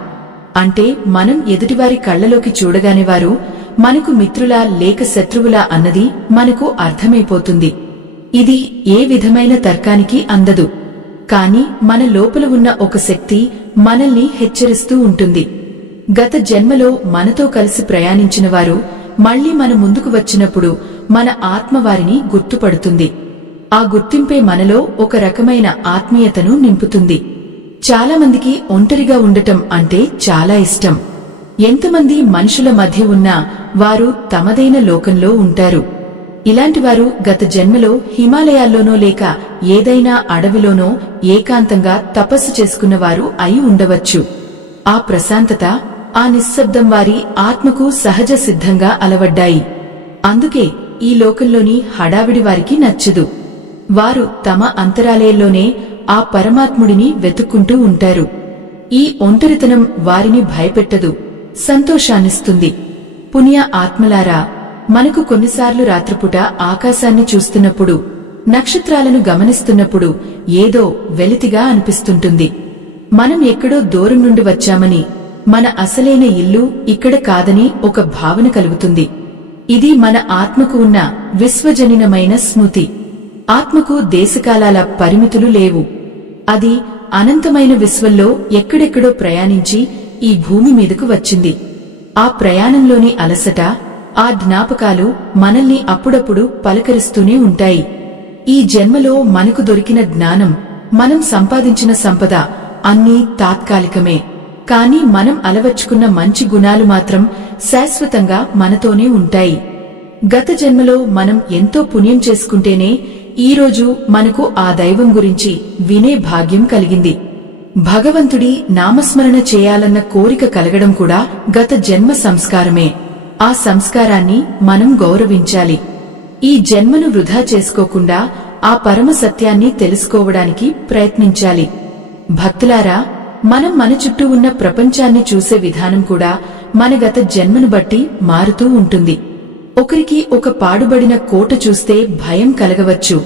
అంటే మనం ఎదుటివారి కళ్లలోకి చూడగానే వారు మనకు మిత్రులా లేక శత్రువులా అన్నది మనకు అర్థమైపోతుంది. ఇది ఏ విధమైన తర్కానికి అందదు. కాని మన లోపల ఉన్న ఒక శక్తి మనల్ని హెచ్చరిస్తూ ఉంటుంది. గత జన్మలో మనతో కలిసి ప్రయాణించిన వారు మళ్లీ మన ముందుకు వచ్చినప్పుడు మన ఆత్మ వారిని గుర్తుపడుతుంది. ఆ గుర్తింపే మనలో ఒక రకమైన ఆత్మీయతను నింపుతుంది. చాలా మందికి ఒంటరిగా ఉండటం అంటే చాలా ఇష్టం. ఎంతమంది మనుషుల మధ్య ఉన్నా వారు తమదైన లోకంలో ఉంటారు. ఇలాంటివారు గత జన్మలో హిమాలయాల్లోనో లేక ఏదైనా అడవిలోనో ఏకాంతంగా తపస్సు చేసుకున్నవారు అయి ఉండవచ్చు. ఆ ప్రశాంతత, ఆ నిశ్శబ్దం వారి ఆత్మకు సహజ సిద్ధంగా అలవడ్డాయి. అందుకే ఈ లోకంలోని హడావిడి వారికి నచ్చదు. వారు తమ అంతరాలయంలోనే ఆ పరమాత్ముడిని వెతుక్కుంటూ ఉంటారు. ఈ ఒంటరితనం వారిని భయపెట్టదు, సంతోషాన్నిస్తుంది. పుణ్య ఆత్మలారా, మనకు కొన్నిసార్లు రాత్రిపూట ఆకాశాన్ని చూస్తున్నప్పుడు, నక్షత్రాలను గమనిస్తున్నప్పుడు ఏదో వెలితిగా అనిపిస్తుంటుంది. మనం ఎక్కడో దూరం నుండి వచ్చామని, మన అసలైన ఇల్లు ఇక్కడ కాదని ఒక భావన కలుగుతుంది. ఇది మన ఆత్మకు ఉన్న విశ్వజనీనమైన స్మృతి. ఆత్మకు దేశకాలాల పరిమితులు లేవు. అది అనంతమైన విశ్వంలో ఎక్కడెక్కడో ప్రయాణించి ఈ భూమి మీదకు వచ్చింది. ఆ ప్రయాణంలోని అలసట, ఆ జ్ఞాపకాలు మనల్ని అప్పుడప్పుడు పలకరిస్తూనే ఉంటాయి. ఈ జన్మలో మనకు దొరికిన జ్ఞానం, మనం సంపాదించిన సంపద అన్నీ తాత్కాలికమే. కాని మనం అలవర్చుకున్న మంచి గుణాలు మాత్రం శాశ్వతంగా మనతోనే ఉంటాయి. గత జన్మలో మనం ఎంతో పుణ్యం చేసుకుంటేనే ఈరోజు మనకు ఆ దైవం గురించి వినే భాగ్యం కలిగింది. భగవంతుడి నామస్మరణ చేయాలన్న కోరిక కలగడం కూడా గత జన్మ సంస్కారమే. ఆ సంస్కారాన్ని మనం గౌరవించాలి. ఈ జన్మను వృధా చేసుకోకుండా ఆ పరమ సత్యాన్ని తెలుసుకోవడానికి ప్రయత్నించాలి. భక్తులారా, మనం మన చుట్టూ ఉన్న ప్రపంచాన్ని చూసే విధానం కూడా మన గత జన్మను బట్టి మారుతూ ఉంటుంది. ఒకరికి ఒక పాడుబడిన కోట చూస్తే భయం కలగవచ్చు,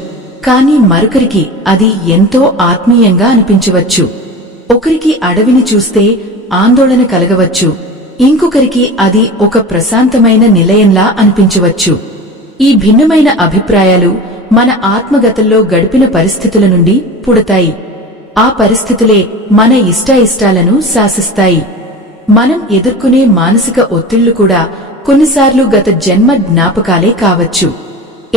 కాని మరొకరికి అది ఎంతో ఆత్మీయంగా అనిపించవచ్చు. ఒకరికి అడవిని చూస్తే ఆందోళన కలగవచ్చు, ఇంకొకరికి అది ఒక ప్రశాంతమైన నిలయంలా అనిపించవచ్చు. ఈ భిన్నమైన అభిప్రాయాలు మన ఆత్మగతంలో గడిపిన పరిస్థితుల నుండి పుడతాయి. ఆ పరిస్థితులే మన ఇష్టాయిష్టాలను శాసిస్తాయి. మనం ఎదుర్కొనే మానసిక ఒత్తిళ్లు కూడా కొన్నిసార్లు గత జన్మ జ్ఞాపకాలే కావచ్చు.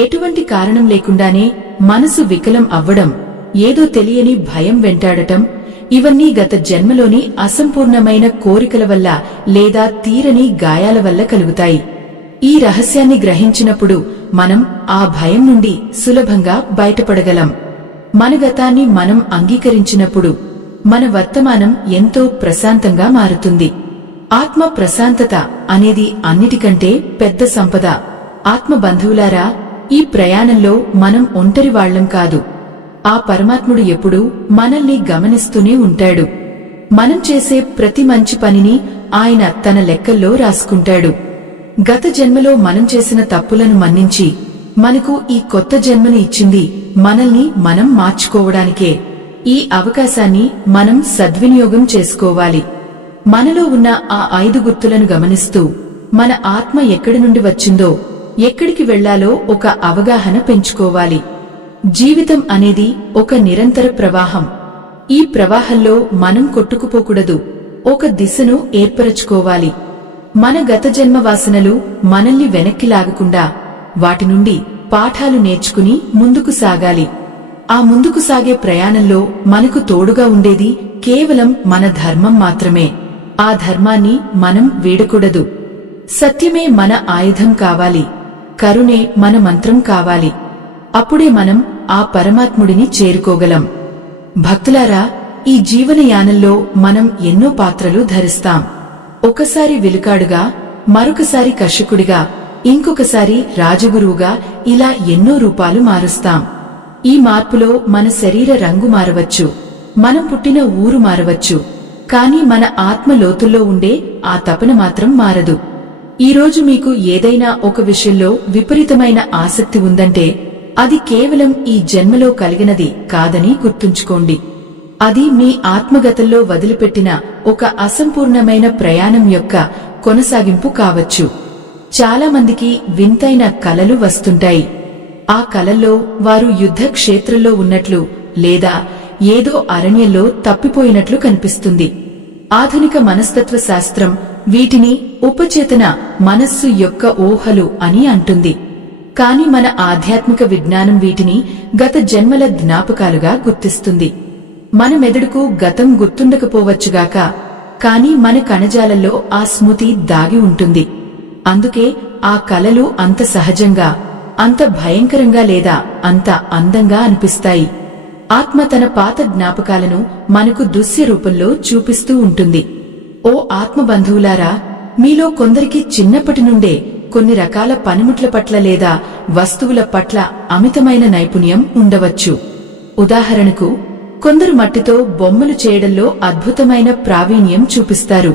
ఎటువంటి కారణం లేకుండానే మనసు వికలం అవ్వడం, ఏదో తెలియని భయం వెంటాడటం, ఇవన్నీ గత జన్మలోని అసంపూర్ణమైన కోరికల వల్ల లేదా తీరని గాయాల వల్ల కలుగుతాయి. ఈ రహస్యాన్ని గ్రహించినప్పుడు మనం ఆ భయం నుండి సులభంగా బయటపడగలం. మన గతాన్ని మనం అంగీకరించినప్పుడు మన వర్తమానం ఎంతో ప్రశాంతంగా మారుతుంది. ఆత్మ ప్రశాంతత అనేది అన్నిటికంటే పెద్ద సంపద. ఆత్మ బంధువులారా, ఈ ప్రయాణంలో మనం ఒంటరివాళ్లం కాదు. ఆ పరమాత్ముడు ఎప్పుడూ మనల్ని గమనిస్తూనే ఉంటాడు. మనం చేసే ప్రతి మంచి పనిని ఆయన తన లెక్కల్లో రాసుకుంటాడు. గత జన్మలో మనం చేసిన తప్పులను మన్నించి మనకు ఈ కొత్త జన్మను ఇచ్చింది మనల్ని మనం మార్చుకోవడానికే. ఈ అవకాశాన్ని మనం సద్వినియోగం చేసుకోవాలి. మనలో ఉన్న ఆ 5 గుర్తులను గమనిస్తూ మన ఆత్మ ఎక్కడి నుండి వచ్చిందో, ఎక్కడికి వెళ్లాలో ఒక అవగాహన పెంచుకోవాలి. జీవితం అనేది ఒక నిరంతర ప్రవాహం. ఈ ప్రవాహంలో మనం కొట్టుకుపోకూడదు. ఒక దిశను ఏర్పరచుకోవాలి. మన గత జన్మ వాసనలు మనల్ని వెనక్కి లాగకుండా వాటి నుండి పాఠాలు నేర్చుకుని ముందుకు సాగాలి. ఆ ముందుకు సాగే ప్రయాణంలో మనకు తోడుగా ఉండేది కేవలం మన ధర్మం మాత్రమే. ఆ ధర్మాన్ని మనం వీడకూడదు. సత్యమే మన ఆయుధం కావాలి. కరుణే మన మంత్రం కావాలి. అప్పుడే మనం ఆ పరమాత్ముడిని చేరుకోగలం. భక్తులారా, ఈ జీవనయానంలో మనం ఎన్నో పాత్రలు ధరిస్తాం. ఒకసారి వెలుకాడుగా, మరొకసారి కర్షకుడిగా, ఇంకొకసారి రాజగురువుగా, ఇలా ఎన్నో రూపాలు మారుస్తాం. ఈ మార్పులో మన శరీర రంగు మారవచ్చు, మనం పుట్టిన ఊరు మారవచ్చు, కాని మన ఆత్మ లోతుల్లో ఉండే ఆ తపన మాత్రం మారదు. ఈరోజు మీకు ఏదైనా ఒక విషయంలో విపరీతమైన ఆసక్తి ఉందంటే అది కేవలం ఈ జన్మలో కలిగినది కాదని గుర్తుంచుకోండి. అది మీ ఆత్మగతంలో వదిలిపెట్టిన ఒక అసంపూర్ణమైన ప్రయాణం యొక్క కొనసాగింపు కావచ్చు. చాలా మందికి వింతైన కలలు వస్తుంటాయి. ఆ కలల్లో వారు యుద్ధ క్షేత్రంలో ఉన్నట్లు లేదా ఏదో అరణ్యంలో తప్పిపోయినట్లు కనిపిస్తుంది. ఆధునిక మనస్తత్వ శాస్త్రం వీటిని ఉపచేతన మనస్సు యొక్క ఊహలు అని అంటుంది. కాని మన ఆధ్యాత్మిక విజ్ఞానం వీటిని గత జన్మల జ్ఞాపకాలుగా గుర్తిస్తుంది. మన మెదడుకు గతం గుర్తుండకపోవచ్చుగాక, కాని మన కణజాలలో ఆ స్మృతి దాగి ఉంటుంది. అందుకే ఆ కలలు అంత సహజంగా, అంత భయంకరంగా లేదా అంత అందంగా అనిపిస్తాయి. ఆత్మ తన పాత జ్ఞాపకాలను మనకు దృశ్య రూపంలో చూపిస్తూ ఉంటుంది. ఓ ఆత్మబంధువులారా, మీలో కొందరికి చిన్నప్పటి నుండే కొన్ని రకాల పనిముట్ల పట్ల లేదా వస్తువుల పట్ల అమితమైన నైపుణ్యం ఉండవచ్చు. ఉదాహరణకు, కొందరు మట్టితో బొమ్మలు చేయడంలో అద్భుతమైన ప్రావీణ్యం చూపిస్తారు.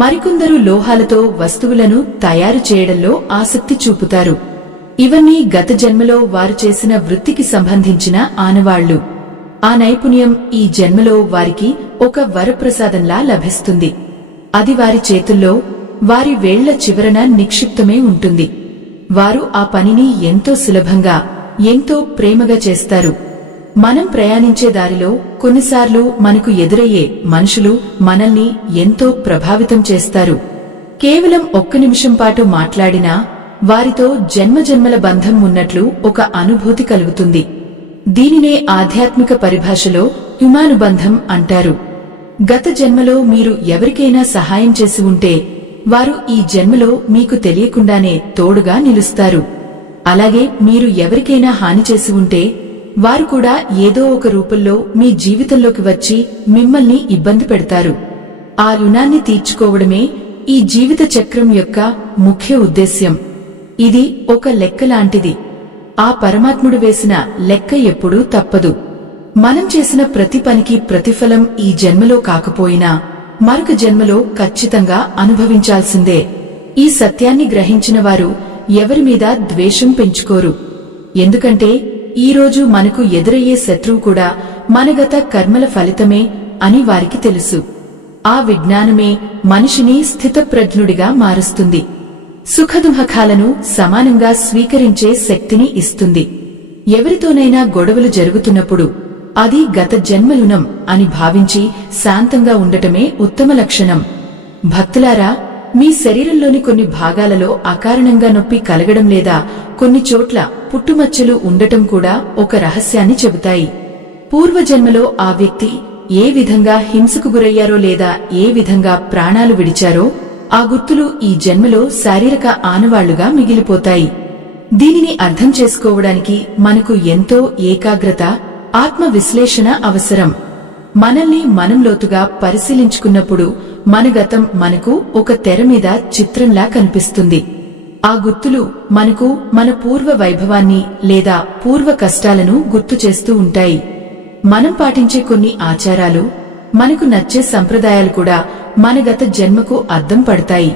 మరికొందరు లోహాలతో వస్తువులను తయారు చేయడంలో ఆసక్తి చూపుతారు. ఇవన్నీ గత జన్మలో వారు చేసిన వృత్తికి సంబంధించిన ఆనవాళ్లు. ఆ నైపుణ్యం ఈ జన్మలో వారికి ఒక వరప్రసాదంలా లభిస్తుంది. అది వారి చేతుల్లో, వారి వేళ్ల చివరన నిక్షిప్తమే ఉంటుంది. వారు ఆ పనిని ఎంతో సులభంగా, ఎంతో ప్రేమగా చేస్తారు. మనం ప్రయాణించే దారిలో కొన్నిసార్లు మనకు ఎదురయ్యే మనుషులు మనల్ని ఎంతో ప్రభావితం చేస్తారు. కేవలం 1 నిమిషం పాటు మాట్లాడినా వారితో జన్మజన్మల బంధం ఉన్నట్లు ఒక అనుభూతి కలుగుతుంది. దీనినే ఆధ్యాత్మిక పరిభాషలో యుమానుబంధం అంటారు. గత జన్మలో మీరు ఎవరికైనా సహాయం చేసి ఉంటే వారు ఈ జన్మలో మీకు తెలియకుండానే తోడుగా నిలుస్తారు. అలాగే మీరు ఎవరికైనా హాని చేసి ఉంటే వారు కూడా ఏదో ఒక రూపంలో మీ జీవితంలోకి వచ్చి మిమ్మల్ని ఇబ్బంది పెడతారు. ఆ రుణాన్ని తీర్చుకోవడమే ఈ జీవిత చక్రం యొక్క ముఖ్య ఉద్దేశ్యం. ఇది ఒక లెక్క లాంటిది. ఆ పరమాత్ముడు వేసిన లెక్క ఎప్పుడూ తప్పదు. మనం చేసిన ప్రతి పనికి ప్రతిఫలం ఈ జన్మలో కాకపోయినా మరొక జన్మలో ఖచ్చితంగా అనుభవించాల్సిందే. ఈ సత్యాన్ని గ్రహించిన వారు ఎవరి మీద ద్వేషం పెంచుకోరు. ఎందుకంటే ఈరోజు మనకు ఎదురయ్యే శత్రువు కూడా మన గత కర్మల ఫలితమే అని వారికి తెలుసు. ఆ విజ్ఞానమే మనిషిని స్థితప్రజ్ఞుడిగా మారుస్తుంది. సుఖదుఃఖాలను సమానంగా స్వీకరించే శక్తిని ఇస్తుంది. ఎవరితోనైనా గొడవలు జరుగుతున్నప్పుడు అది గత జన్మలునం అని భావించి శాంతంగా ఉండటమే ఉత్తమ లక్షణం. భక్తులారా, మీ శరీరంలోని కొన్ని భాగాలలో అకారణంగా నొప్పి కలగడం లేదా కొన్ని చోట్ల పుట్టుమచ్చలు ఉండటం కూడా ఒక రహస్యాన్ని చెబుతాయి. పూర్వజన్మలో ఆ వ్యక్తి ఏ విధంగా హింసకు గురయ్యారో లేదా ఏ విధంగా ప్రాణాలు విడిచారో ఆ గుర్తులు ఈ జన్మలో శారీరక ఆనవాళ్లుగా మిగిలిపోతాయి. దీనిని అర్థం చేసుకోవడానికి మనకు ఎంతో ఏకాగ్రత, ఆత్మ విశ్లేషణ అవసరం. మనల్ని మనం లోతుగా పరిశీలించుకున్నప్పుడు మన గతం మనకు ఒక తెర మీద చిత్రంలా కనిపిస్తుంది. ఆ గుర్తులు మనకు మన పూర్వ వైభవాన్ని లేదా పూర్వ కష్టాలను గుర్తు చేస్తూ ఉంటాయి. మనం పాటించే కొన్ని ఆచారాలు, మనకు నచ్చే సంప్రదాయాలు కూడా మన గత జన్మకు అద్దం పడతాయి.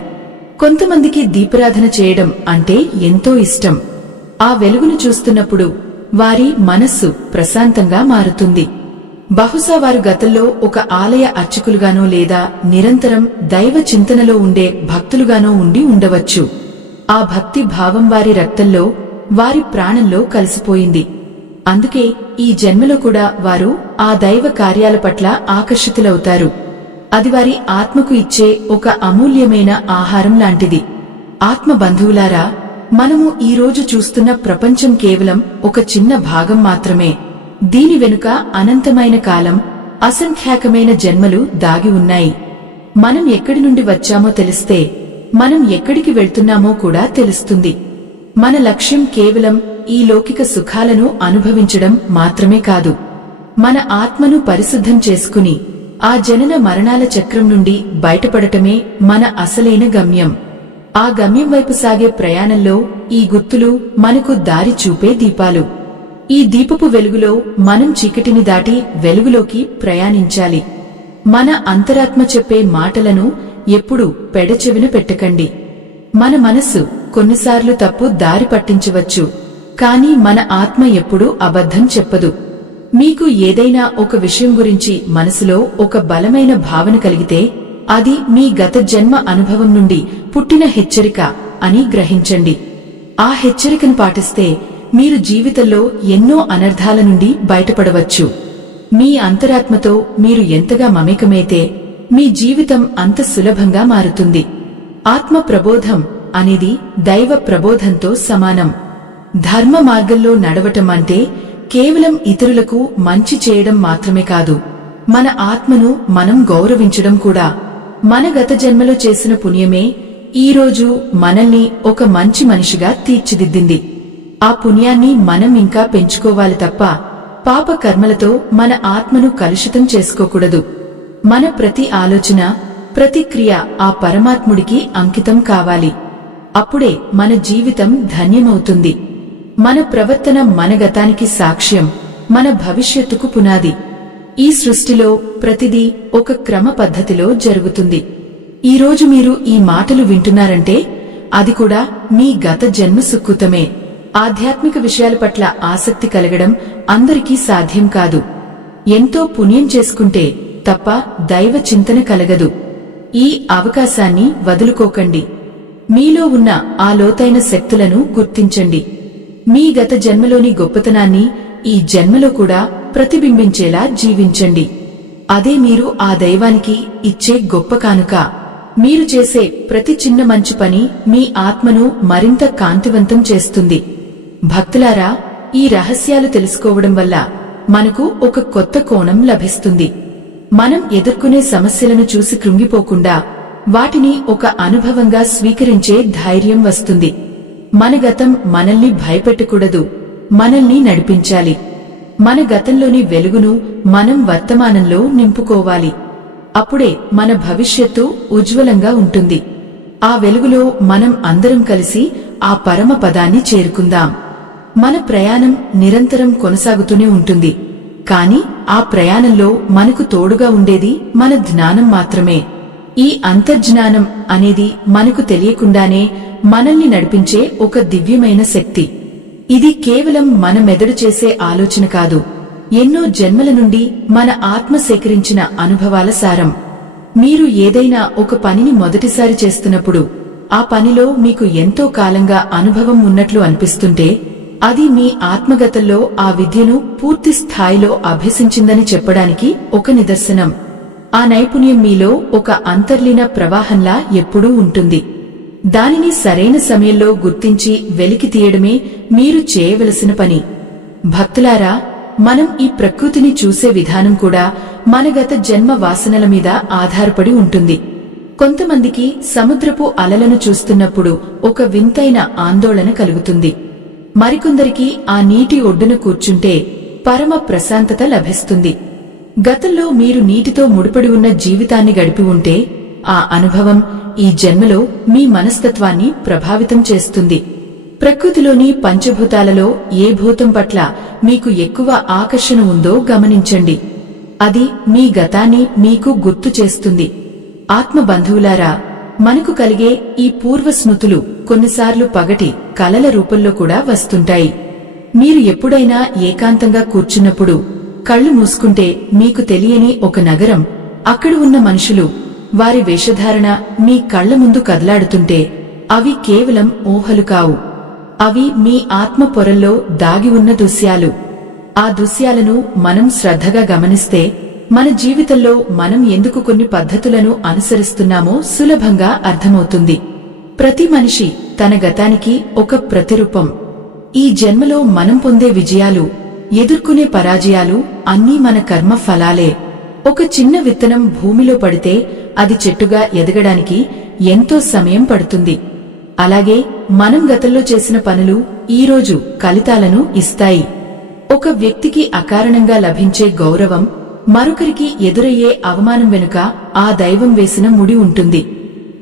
కొంతమందికి దీపారాధన చేయడం అంటే ఎంతో ఇష్టం. ఆ వెలుగును చూస్తున్నప్పుడు వారి మనస్సు ప్రశాంతంగా మారుతుంది. బహుశా వారు గతంలో ఒక ఆలయ అర్చకులుగానో లేదా నిరంతరం దైవ చింతనలో ఉండే భక్తులుగానో ఉండి ఉండవచ్చు. ఆ భక్తి భావం వారి రక్తంలో, వారి ప్రాణంలో కలిసిపోయింది. అందుకే ఈ జన్మలో కూడా వారు ఆ దైవ కార్యాల పట్ల ఆకర్షితులవుతారు. అది వారి ఆత్మకు ఇచ్చే ఒక అమూల్యమైన ఆహారం లాంటిది. ఆత్మ బంధువులారా, మనము ఈరోజు చూస్తున్న ప్రపంచం కేవలం ఒక చిన్న భాగం మాత్రమే. దీని వెనుక అనంతమైన కాలం, అసంఖ్యాకమైన జన్మలు దాగి ఉన్నాయి. మనం ఎక్కడి నుండి వచ్చామో తెలిస్తే మనం ఎక్కడికి వెళ్తున్నామో కూడా తెలుస్తుంది. మన లక్ష్యం కేవలం ఈ లౌకిక సుఖాలను అనుభవించడం మాత్రమే కాదు. మన ఆత్మను పరిశుద్ధం చేసుకుని ఆ జనన మరణాల చక్రం నుండి బయటపడటమే మన అసలైన గమ్యం. ఆ గమ్యం వైపు సాగే ప్రయాణంలో ఈ గుర్తులు మనకు దారి చూపే దీపాలు. ఈ దీపపు వెలుగులో మనం చీకటిని దాటి వెలుగులోకి ప్రయాణించాలి. మన అంతరాత్మ చెప్పే మాటలను ఎప్పుడూ పెడచెవిన పెట్టకండి. మన మనస్సు కొన్నిసార్లు తప్పు దారి పట్టించవచ్చు, కాని మన ఆత్మ ఎప్పుడూ అబద్ధం చెప్పదు. మీకు ఏదైనా ఒక విషయం గురించి మనసులో ఒక బలమైన భావన కలిగితే అది మీ గత జన్మ అనుభవం నుండి పుట్టిన హెచ్చరిక అని గ్రహించండి. ఆ హెచ్చరికను పాటిస్తే మీరు జీవితంలో ఎన్నో అనర్థాల నుండి బయటపడవచ్చు. మీ అంతరాత్మతో మీరు ఎంతగా మమేకమైతే మీ జీవితం అంత సులభంగా మారుతుంది. ఆత్మ ప్రబోధం అనేది దైవ ప్రబోధంతో సమానం. ధర్మ మార్గంలో నడవటం అంటే కేవలం ఇతరులకు మంచి చేయడం మాత్రమే కాదు, మన ఆత్మను మనం గౌరవించడం కూడా. మన గత జన్మలో చేసిన పుణ్యమే ఈరోజు మనల్ని ఒక మంచి మనిషిగా తీర్చిదిద్దింది. ఆ పుణ్యాన్ని మనం ఇంకా పెంచుకోవాలి తప్ప పాప కర్మలతో మన ఆత్మను కలుషితం చేసుకోకూడదు. మన ప్రతి ఆలోచన, ప్రతి క్రియ ఆ పరమాత్ముడికి అంకితం కావాలి. అప్పుడే మన జీవితం ధన్యమవుతుంది. మన ప్రవర్తన మన గతానికి సాక్ష్యం, మన భవిష్యత్తుకు పునాది. ఈ సృష్టిలో ప్రతిదీ ఒక క్రమ పద్ధతిలో జరుగుతుంది. ఈరోజు మీరు ఈ మాటలు వింటున్నారంటే అది కూడా మీ గత జన్మ సుకృతమే. ఆధ్యాత్మిక విషయాల పట్ల ఆసక్తి కలగడం అందరికీ సాధ్యం కాదు. ఎంతో పుణ్యం చేసుకుంటే తప్ప దైవ చింతన కలగదు. ఈ అవకాశాన్ని వదులుకోకండి. మీలో ఉన్న ఆ లోతైన శక్తులను గుర్తించండి. మీ గత జన్మలోని గొప్పతనాన్ని ఈ జన్మలో కూడా ప్రతిబింబించేలా జీవించండి. అదే మీరు ఆ దైవానికి ఇచ్చే గొప్ప కానుక. మీరు చేసే ప్రతి చిన్న మంచి పని మీ ఆత్మను మరింత కాంతివంతం చేస్తుంది. భక్తులారా, ఈ రహస్యాలు తెలుసుకోవడం వల్ల మనకు ఒక కొత్త కోణం లభిస్తుంది. మనం ఎదుర్కొనే సమస్యలను చూసి కృంగిపోకుండా వాటిని ఒక అనుభవంగా స్వీకరించే ధైర్యం వస్తుంది. మన గతం మనల్ని భయపెట్టకూడదు, మనల్ని నడిపించాలి. మన గతంలోని వెలుగును మనం వర్తమానంలో నింపుకోవాలి. అప్పుడే మన భవిష్యత్తు ఉజ్వలంగా ఉంటుంది. ఆ వెలుగులో మనం అందరం కలిసి ఆ పరమ పదాన్ని చేరుకుందాం. మన ప్రయాణం నిరంతరం కొనసాగుతూనే ఉంటుంది. కాని ఆ ప్రయాణంలో మనకు తోడుగా ఉండేది మన జ్ఞానం మాత్రమే. ఈ అంతర్జ్ఞానం అనేది మనకు తెలియకుండానే మనల్ని నడిపించే ఒక దివ్యమైన శక్తి. ఇది కేవలం మన మెదడు చేసే ఆలోచన కాదు, ఎన్నో జన్మల నుండి మన ఆత్మ సేకరించిన అనుభవాల సారం. మీరు ఏదైనా ఒక పనిని మొదటిసారి చేస్తున్నప్పుడు ఆ పనిలో మీకు ఎంతో కాలంగా అనుభవం ఉన్నట్లు అనిపిస్తుంటే అది మీ ఆత్మగతంలో ఆ విద్యను పూర్తి స్థాయిలో అభ్యసించిందని చెప్పడానికి ఒక నిదర్శనం. ఆ నైపుణ్యం మీలో ఒక అంతర్లీన ప్రవాహంలా ఎప్పుడూ ఉంటుంది. దానిని సరైన సమయంలో గుర్తించి వెలికి తీయడమే మీరు చేయవలసిన పని. భక్తులారా, మనం ఈ ప్రకృతిని చూసే విధానం కూడా మన గత జన్మ వాసనల మీద ఆధారపడి ఉంటుంది. కొంతమందికి సముద్రపు అలలను చూస్తున్నప్పుడు ఒక వింతైన ఆందోళన కలుగుతుంది. మరికొందరికి ఆ నీటి ఒడ్డున కూర్చుంటే పరమ ప్రశాంతత లభిస్తుంది. గతంలో మీరు నీటితో ముడిపడి ఉన్న జీవితాన్ని గడిపి ఉంటే ఆ అనుభవం ఈ జన్మలో మీ మనస్తత్వాన్ని ప్రభావితం చేస్తుంది. ప్రకృతిలోని పంచభూతాలలో ఏ భూతం పట్ల మీకు ఎక్కువ ఆకర్షణ ఉందో గమనించండి. అది మీ గతాన్ని మీకు గుర్తు చేస్తుంది. ఆత్మబంధువులారా, మనకు కలిగే ఈ పూర్వ స్మృతులు కొన్నిసార్లు పగటి కలల రూపంలో కూడా వస్తుంటాయి. మీరు ఎప్పుడైనా ఏకాంతంగా కూర్చున్నప్పుడు కళ్ళు మూసుకుంటే మీకు తెలియని ఒక నగరం, అక్కడ ఉన్న మనుషులు, వారి వేషధారణ మీ కళ్ల ముందు కదలాడుతుంటే అవి కేవలం ఊహలు కావు. అవి మీ ఆత్మ పొరల్లో దాగి ఉన్న దృశ్యాలు. ఆ దృశ్యాలను మనం శ్రద్ధగా గమనిస్తే మన జీవితంలో మనం ఎందుకు కొన్ని పద్ధతులను అనుసరిస్తున్నామో సులభంగా అర్థమవుతుంది. ప్రతి మనిషి తన గతానికి ఒక ప్రతిరూపం. ఈ జన్మలో మనం పొందే విజయాలు, ఎదుర్కొనే పరాజయాలు అన్నీ మన కర్మ ఫలాలే. ఒక చిన్న విత్తనం భూమిలో పడితే అది చెట్టుగా ఎదగడానికి ఎంతో సమయం పడుతుంది. అలాగే మనం గతంలో చేసిన పనులు ఈరోజు ఫలితాలను ఇస్తాయి. ఒక వ్యక్తికి అకారణంగా లభించే గౌరవం, మరొకరికి ఎదురయ్యే అవమానం వెనుక ఆ దైవం వేసిన ముడి ఉంటుంది.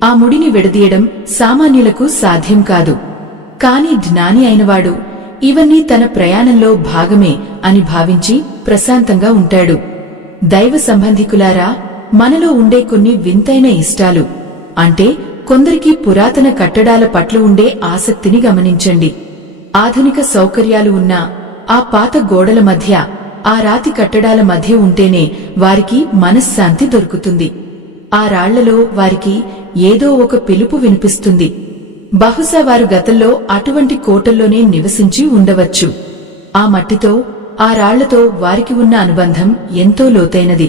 ఆ ముడిని విడదీయడం సామాన్యులకు సాధ్యం కాదు. కాని జ్ఞాని అయినవాడు ఇవన్నీ తన ప్రయాణంలో భాగమే అని భావించి ప్రశాంతంగా ఉంటాడు. దైవ సంబంధికులారా, మనలో ఉండే కొన్ని వింతైన ఇష్టాలు, అంటే కొందరికి పురాతన కట్టడాల పట్ల ఉండే ఆసక్తిని గమనించండి. ఆధునిక సౌకర్యాలు ఉన్నా ఆ పాత గోడల మధ్య, ఆ రాతి కట్టడాల మధ్య ఉంటేనే వారికి మనశ్శాంతి దొరుకుతుంది. ఆ రాళ్లలో వారికి ఏదో ఒక పిలుపు వినిపిస్తుంది. బహుశా వారు గతంలో అటువంటి కోటల్లోనే నివసించి ఉండవచ్చు. ఆ మట్టితో, ఆ రాళ్లతో వారికి ఉన్న అనుబంధం ఎంతో లోతైనది.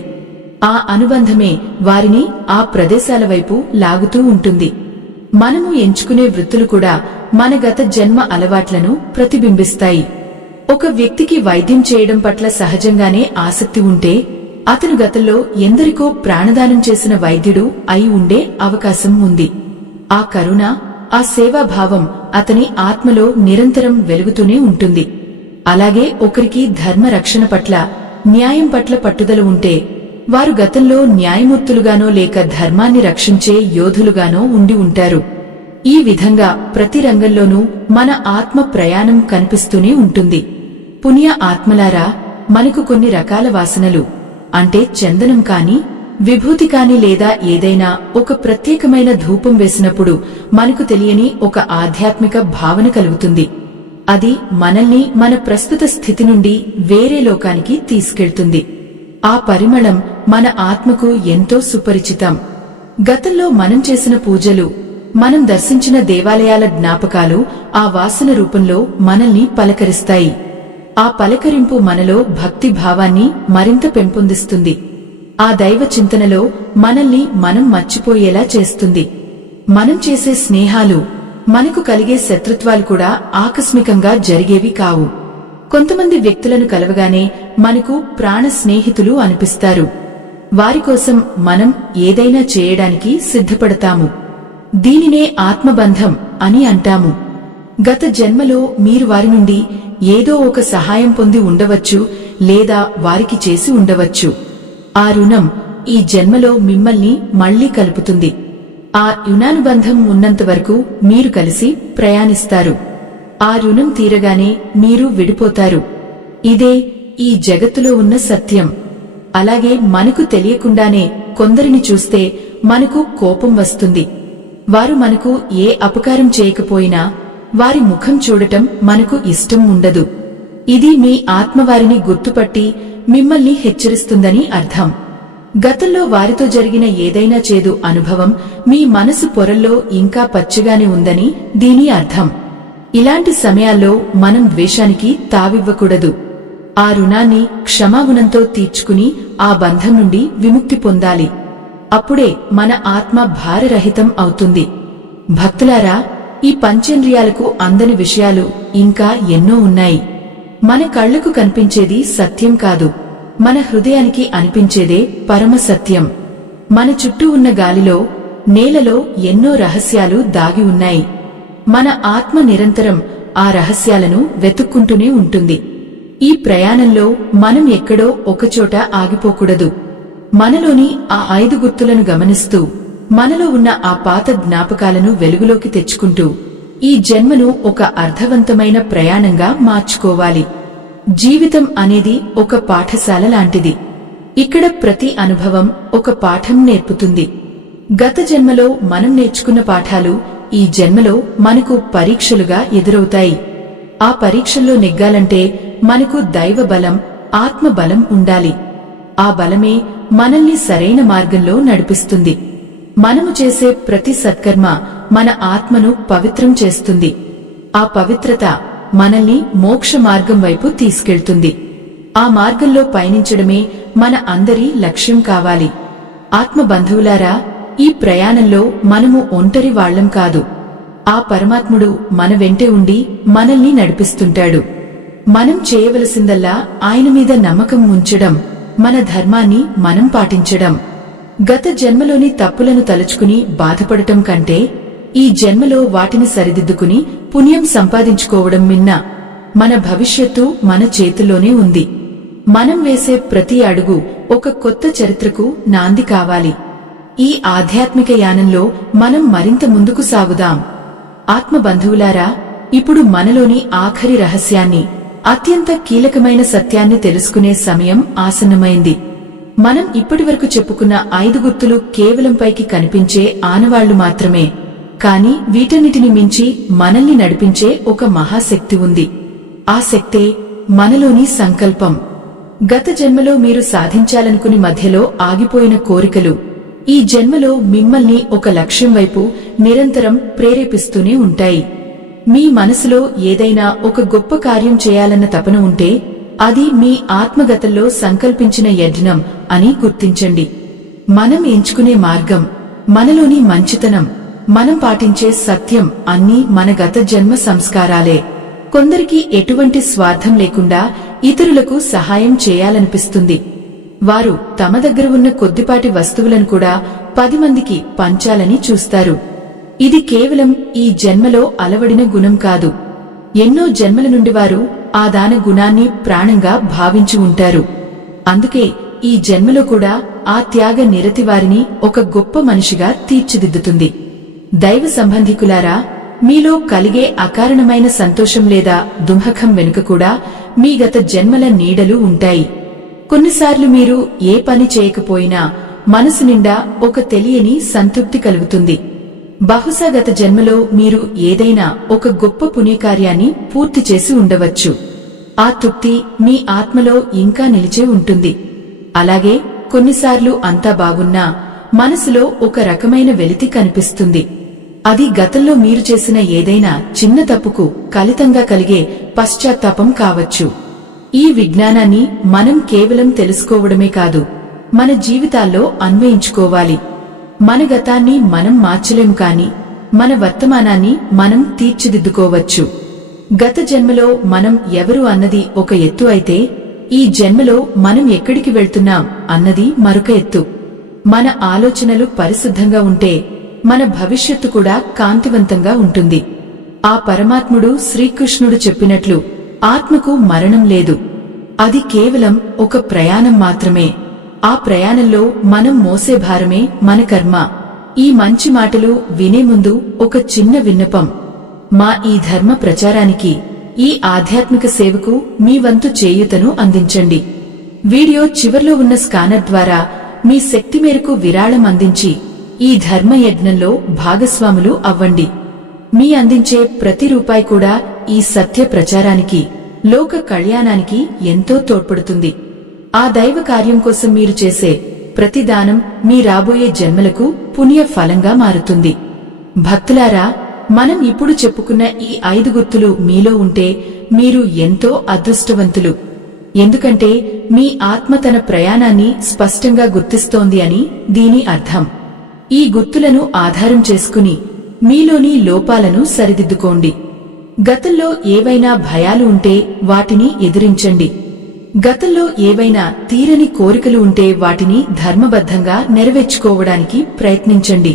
ఆ అనుబంధమే వారిని ఆ ప్రదేశాల వైపు లాగుతూ ఉంటుంది. మనము ఎంచుకునే వృత్తులు కూడా మన గత జన్మ అలవాట్లను ప్రతిబింబిస్తాయి. ఒక వ్యక్తికి వైద్యం చేయడం పట్ల సహజంగానే ఆసక్తి ఉంటే అతను గతంలో ఎందరికో ప్రాణదానం చేసిన వైద్యుడు అయి ఉండే అవకాశం ఉంది. ఆ కరుణ, ఆ సేవాభావం అతని ఆత్మలో నిరంతరం వెలుగుతూనే ఉంటుంది. అలాగే ఒకరికి ధర్మ రక్షణ పట్ల, న్యాయం పట్ల పట్టుదల ఉంటే వారు గతంలో న్యాయమూర్తులుగానో లేక ధర్మాన్ని రక్షించే యోధులుగానో ఉండి ఉంటారు. ఈ విధంగా ప్రతి రంగంలోనూ మన ఆత్మ ప్రయాణం కనిపిస్తూనే ఉంటుంది. పుణ్య ఆత్మలారా, మనకు కొన్ని రకాల వాసనలు, అంటే చందనం కాని, విభూతి కాని లేదా ఏదైనా ఒక ప్రత్యేకమైన ధూపం వేసినప్పుడు మనకు తెలియని ఒక ఆధ్యాత్మిక భావన కలుగుతుంది. అది మనల్ని మన ప్రస్తుత స్థితి నుండి వేరే లోకానికి తీసుకెళ్తుంది. ఆ పరిమళం మన ఆత్మకు ఎంతో సుపరిచితం. గతంలో మనం చేసిన పూజలు, మనం దర్శించిన దేవాలయాల జ్ఞాపకాలు ఆ వాసన రూపంలో మనల్ని పలకరిస్తాయి. ఆ పలకరింపు మనలో భక్తి భావాన్ని మరింత పెంపొందిస్తుంది. ఆ దైవ చింతనలో మనల్ని మనం మర్చిపోయేలా చేస్తుంది. మనం చేసే స్నేహాలు, మనకు కలిగే శత్రుత్వాలు కూడా ఆకస్మికంగా జరిగేవి కావు. కొంతమంది వ్యక్తులను కలవగానే మనకు ప్రాణ స్నేహితులు అనిపిస్తారు. వారికోసం మనం ఏదైనా చేయడానికి సిద్ధపడతాము. దీనినే ఆత్మబంధం అని అంటాము. గత జన్మలో మీరు వారి నుండి ఏదో ఒక సహాయం పొంది ఉండవచ్చు, లేదా వారికి చేసి ఉండవచ్చు. ఆ రుణం ఈ జన్మలో మిమ్మల్ని మళ్లీ కలుపుతుంది. ఆ రుణానుబంధం ఉన్నంతవరకు మీరు కలిసి ప్రయాణిస్తారు. ఆ రుణం తీరగానే మీరు విడిపోతారు. ఇదే ఈ జగత్తులో ఉన్న సత్యం. అలాగే మనకు తెలియకుండానే కొందరిని చూస్తే మనకు కోపం వస్తుంది. వారు మనకు ఏ అపకారం చేయకపోయినా వారి ముఖం చూడటం మనకు ఇష్టం ఉండదు. ఇది మీ ఆత్మవారిని గుర్తుపట్టి మిమ్మల్ని హెచ్చరిస్తుందని అర్థం. గతంలో వారితో జరిగిన ఏదైనా చేదు అనుభవం మీ మనసు పొరల్లో ఇంకా పచ్చగానే ఉందని దీని అర్థం. ఇలాంటి సమయాల్లో మనం ద్వేషానికి తావివ్వకూడదు. ఆ రుణాన్ని క్షమాగుణంతో తీర్చుకుని ఆ బంధం నుండి విముక్తి పొందాలి. అప్పుడే మన ఆత్మ భారరహితం అవుతుంది. భక్తులారా, ఈ పంచేంద్రియాలకు అందని విషయాలు ఇంకా ఎన్నో ఉన్నాయి. మన కళ్లకు కనిపించేది సత్యం కాదు, మన హృదయానికి అనిపించేదే పరమ సత్యం. మన చుట్టూ ఉన్న గాలిలో, నేలలో ఎన్నో రహస్యాలు దాగి ఉన్నాయి. మన ఆత్మ నిరంతరం ఆ రహస్యాలను వెతుక్కుంటూనే ఉంటుంది. ఈ ప్రయాణంలో మనం ఎక్కడో ఒకచోట ఆగిపోకూడదు. మనలోని ఆ 5 గుర్తులను గమనిస్తూ, మనలో ఉన్న ఆ పాత జ్ఞాపకాలను వెలుగులోకి తెచ్చుకుంటూ ఈ జన్మను ఒక అర్థవంతమైన ప్రయాణంగా మార్చుకోవాలి. జీవితం అనేది ఒక పాఠశాల లాంటిది. ఇక్కడ ప్రతి అనుభవం ఒక పాఠం నేర్పుతుంది. గత జన్మలో మనం నేర్చుకున్న పాఠాలు ఈ జన్మలో మనకు పరీక్షలుగా ఎదురవుతాయి. ఆ పరీక్షల్లో నెగ్గాలంటే మనకు దైవ బలం, ఆత్మ బలం ఉండాలి. ఆ బలమే మనల్ని సరైన మార్గంలో నడిపిస్తుంది. మనము చేసే ప్రతి సత్కర్మ మన ఆత్మను పవిత్రం చేస్తుంది. ఆ పవిత్రత మనల్ని మోక్ష మార్గం వైపు తీసుకెళ్తుంది. ఆ మార్గంలో పయనించడమే మన అందరి లక్ష్యం కావాలి. ఆత్మ బంధువులారా, ఈ ప్రయాణంలో మనము ఒంటరి వాళ్లం కాదు. ఆ పరమాత్ముడు మన వెంటే ఉండి మనల్ని నడిపిస్తుంటాడు. మనం చేయవలసిందల్లా ఆయన మీద నమ్మకం ఉంచడం, మన ధర్మాన్ని మనం పాటించడం. గత జన్మలోని తప్పులను తలుచుకుని బాధపడటం కంటే ఈ జన్మలో వాటిని సరిదిద్దుకుని పుణ్యం సంపాదించుకోవడం మిన్న. మన భవిష్యత్తు మన చేతుల్లోనే ఉంది. మనం వేసే ప్రతి అడుగు ఒక కొత్త చరిత్రకు నాంది కావాలి. ఈ ఆధ్యాత్మిక యానంలో మనం మరింత ముందుకు సాగుదాం. ఆత్మ బంధువులారా, ఇప్పుడు మనలోని ఆఖరి రహస్యాన్ని, అత్యంత కీలకమైన సత్యాన్ని తెలుసుకునే సమయం ఆసన్నమైంది. మనం ఇప్పటివరకు చెప్పుకున్న 5 గుర్తులు కేవలం పైకి కనిపించే ఆనవాళ్లు మాత్రమే. కాని వీటన్నిటిని మించి మనల్ని నడిపించే ఒక మహాశక్తి ఉంది. ఆ శక్తే మనలోని సంకల్పం. గత జన్మలో మీరు సాధించాలనుకుని మధ్యలో ఆగిపోయిన కోరికలు ఈ జన్మలో మిమ్మల్ని ఒక లక్ష్యం వైపు నిరంతరం ప్రేరేపిస్తూనే ఉంటాయి. మీ మనసులో ఏదైనా ఒక గొప్ప కార్యం చేయాలన్న తపన ఉంటే అది మీ ఆత్మగతంలో సంకల్పించిన యజ్ఞం అని గుర్తించండి. మనం ఎంచుకునే మార్గం, మనలోని మంచితనం, మనం పాటించే సత్యం అన్నీ మన గత జన్మ సంస్కారాలే. కొందరికి ఎటువంటి స్వార్థం లేకుండా ఇతరులకు సహాయం చేయాలనిపిస్తుంది. వారు తమ దగ్గర ఉన్న కొద్దిపాటి వస్తువులను కూడా 10 మందికి పంచాలని చూస్తారు. ఇది కేవలం ఈ జన్మలో అలవడిన గుణం కాదు. ఎన్నో జన్మల నుండి వారు ఆ దాన గుణాన్ని ప్రాణంగా భావించి ఉంటారు. అందుకే ఈ జన్మలో కూడా ఆ త్యాగ నిరతి వారిని ఒక గొప్ప మనిషిగా తీర్చిదిద్దుతుంది. దైవ సంబంధికులారా, మీలో కలిగే అకారణమైన సంతోషం లేదా దుఃఖం వెనుక కూడా మీ గత జన్మల నీడలు ఉంటాయి. కొన్నిసార్లు మీరు ఏ పని చేయకపోయినా మనసు నిండా ఒక తెలియని సంతృప్తి కలుగుతుంది. బహుశా గత జన్మలో మీరు ఏదైనా ఒక గొప్ప పుణ్యకార్యాన్ని పూర్తి చేసి ఉండవచ్చు. ఆ తృప్తి మీ ఆత్మలో ఇంకా నిలిచే ఉంటుంది. అలాగే కొన్నిసార్లు అంతా బాగున్నా మనసులో ఒక రకమైన వెలితి కనిపిస్తుంది. అది గతంలో మీరు చేసిన ఏదైనా చిన్న తప్పుకు ఫలితంగా కలిగే పశ్చాత్తాపం కావచ్చు. ఈ విజ్ఞానాన్ని మనం కేవలం తెలుసుకోవడమే కాదు, మన జీవితాల్లో అన్వయించుకోవాలి. మన గతాన్ని మనం మార్చలేము, కాని మన వర్తమానాన్ని మనం తీర్చిదిద్దుకోవచ్చు. గత జన్మలో మనం ఎవరు అన్నది ఒక ఎత్తు అయితే, ఈ జన్మలో మనం ఎక్కడికి వెళ్తున్నాం అన్నది మరొక ఎత్తు. మన ఆలోచనలు పరిశుద్ధంగా ఉంటే మన భవిష్యత్తు కూడా కాంతివంతంగా ఉంటుంది. ఆ పరమాత్ముడు శ్రీకృష్ణుడు చెప్పినట్లు ఆత్మకు మరణం లేదు. అది కేవలం ఒక ప్రయాణం మాత్రమే. ఆ ప్రయాణంలో మనం మోసే భారమే మన కర్మ. ఈ మంచి మాటలు వినే ముందు ఒక చిన్న విన్నపం. మా ఈ ధర్మ ప్రచారానికి, ఈ ఆధ్యాత్మిక సేవకు మీ వంతు చేయూతను అందించండి. వీడియో చివర్లో ఉన్న స్కానర్ ద్వారా మీ శక్తి మేరకు విరాళం అందించి ఈ ధర్మ యజ్ఞంలో భాగస్వాములు అవ్వండి. మీ అందించే ప్రతి రూపాయి కూడా ఈ సత్య ప్రచారానికి, లోక కళ్యాణానికి ఎంతో తోడ్పడుతుంది. ఆ దైవ కార్యం కోసం మీరు చేసే ప్రతి దానం మీ రాబోయే జన్మలకు పుణ్య ఫలంగా మారుతుంది. భక్తులారా, మనం ఇప్పుడు చెప్పుకున్న ఈ 5 గుర్తులు మీలో ఉంటే మీరు ఎంతో అదృష్టవంతులు. ఎందుకంటే మీ ఆత్మ తన ప్రయాణాన్ని స్పష్టంగా గుర్తిస్తోంది అని దీని అర్థం. ఈ గుర్తులను ఆధారం చేసుకుని మీలోని లోపాలను సరిదిద్దుకోండి. గతంలో ఏవైనా భయాలు ఉంటే వాటిని ఎదిరించండి. గతంలో ఏవైనా తీరని కోరికలు ఉంటే వాటిని ధర్మబద్ధంగా నెరవేర్చుకోవడానికి ప్రయత్నించండి.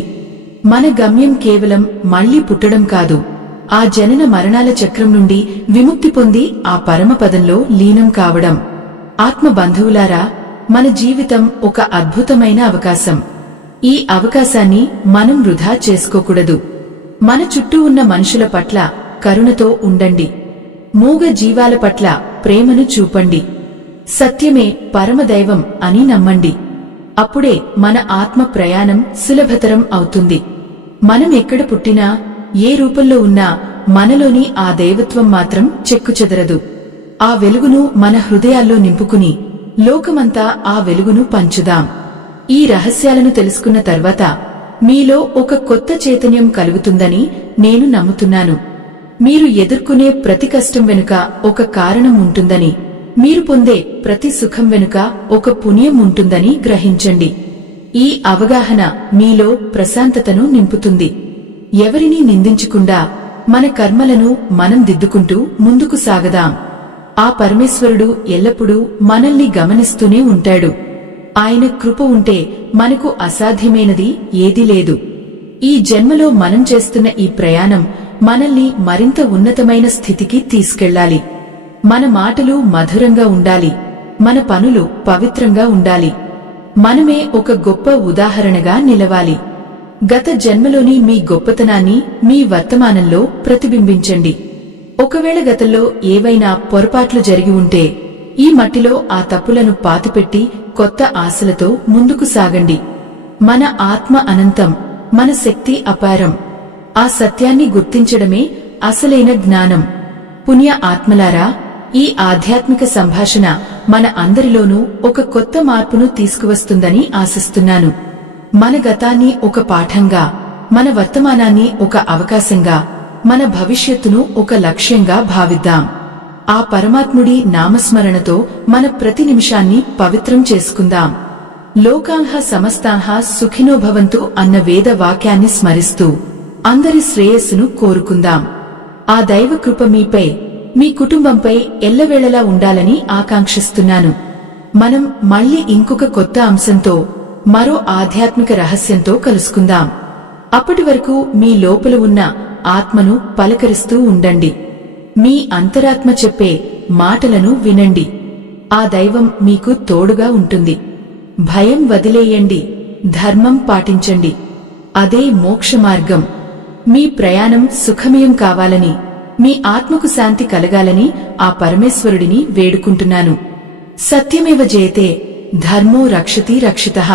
మన గమ్యం కేవలం మళ్లీ పుట్టడం కాదు, ఆ జనన మరణాల చక్రం నుండి విముక్తి పొంది ఆ పరమపదంలో లీనం కావడం. ఆత్మ బంధువులారా, మన జీవితం ఒక అద్భుతమైన అవకాశం. ఈ అవకాశాన్ని మనం వృధా చేసుకోకూడదు. మన చుట్టూ ఉన్న మనుషుల పట్ల కరుణతో ఉండండి. మూగ జీవాల పట్ల ప్రేమను చూపండి. సత్యమే పరమదైవం అని నమ్మండి. అప్పుడే మన ఆత్మ ప్రయాణం సులభతరం అవుతుంది. మనం ఎక్కడ పుట్టినా, ఏ రూపంలో ఉన్నా మనలోని ఆ దైవత్వం మాత్రం చెక్కుచెదరదు. ఆ వెలుగును మన హృదయాల్లో నింపుకుని లోకమంతా ఆ వెలుగును పంచుదాం. ఈ రహస్యాలను తెలుసుకున్న తర్వాత మీలో ఒక కొత్త చైతన్యం కలుగుతుందని నేను నమ్ముతున్నాను. మీరు ఎదుర్కొనే ప్రతి కష్టం వెనుక ఒక కారణం ఉంటుందని, మీరు పొందే ప్రతి సుఖం వెనుక ఒక పుణ్యం ఉంటుందని గ్రహించండి. ఈ అవగాహన మీలో ప్రశాంతతను నింపుతుంది. ఎవరినీ నిందించకుండా మన కర్మలను మనం దిద్దుకుంటూ ముందుకు సాగదాం. ఆ పరమేశ్వరుడు ఎల్లప్పుడూ మనల్ని గమనిస్తూనే ఉంటాడు. ఆయన కృప ఉంటే మనకు అసాధ్యమైనది ఏదీ లేదు. ఈ జన్మలో మనం చేస్తున్న ఈ ప్రయాణం మనల్ని మరింత ఉన్నతమైన స్థితికి తీసుకెళ్లాలి. మన మాటలు మధురంగా ఉండాలి, మన పనులు పవిత్రంగా ఉండాలి. మనమే ఒక గొప్ప ఉదాహరణగా నిలవాలి. గత జన్మలోని మీ గొప్పతనాన్ని మీ వర్తమానంలో ప్రతిబింబించండి. ఒకవేళ గతంలో ఏవైనా పొరపాట్లు జరిగి ఉంటే ఈ మట్టిలో ఆ తప్పులను పాతిపెట్టి కొత్త ఆశలతో ముందుకు సాగండి. మన ఆత్మ అనంతం, మన శక్తి అపారం. ఆ సత్యాన్ని గుర్తించడమే అసలైన జ్ఞానం. పుణ్య ఆత్మలారా, ఈ ఆధ్యాత్మిక సంభాషణ మన అందరిలోనూ ఒక కొత్త మార్పును తీసుకువస్తుందని ఆశిస్తున్నాను. మన గతాన్ని ఒక పాఠంగా, మన వర్తమానాన్ని ఒక అవకాశంగా, మన భవిష్యత్తును ఒక లక్ష్యంగా భావిద్దాం. ఆ పరమాత్ముడి నామస్మరణతో మన ప్రతి నిమిషాన్ని పవిత్రం చేసుకుందాం. లోకాః సమస్తాః సుఖినో భవంతు అన్న వేద వాక్యాన్ని స్మరిస్తూ అందరి శ్రేయస్సును కోరుకుందాం. ఆ దైవ కృప మీపై, మీ కుటుంబంపై ఎల్లవేళలా ఉండాలని ఆకాంక్షిస్తున్నాను. మనం మళ్లీ ఇంకొక కొత్త అంశంతో, మరో ఆధ్యాత్మిక రహస్యంతో కలుసుకుందాం. అప్పటి వరకు మీ లోపల ఉన్న ఆత్మను పలకరిస్తూ ఉండండి. మీ అంతరాత్మ చెప్పే మాటలను వినండి. ఆ దైవం మీకు తోడుగా ఉంటుంది. భయం వదిలేయండి, ధర్మం పాటించండి. అదే మోక్ష మార్గం. మీ ప్రయాణం సుఖమయం కావాలని, మీ ఆత్మకు శాంతి కలగాలని ఆ పరమేశ్వరుడిని వేడుకుంటున్నాను. సత్యమేవ జయతే, ధర్మో రక్షతి రక్షితః.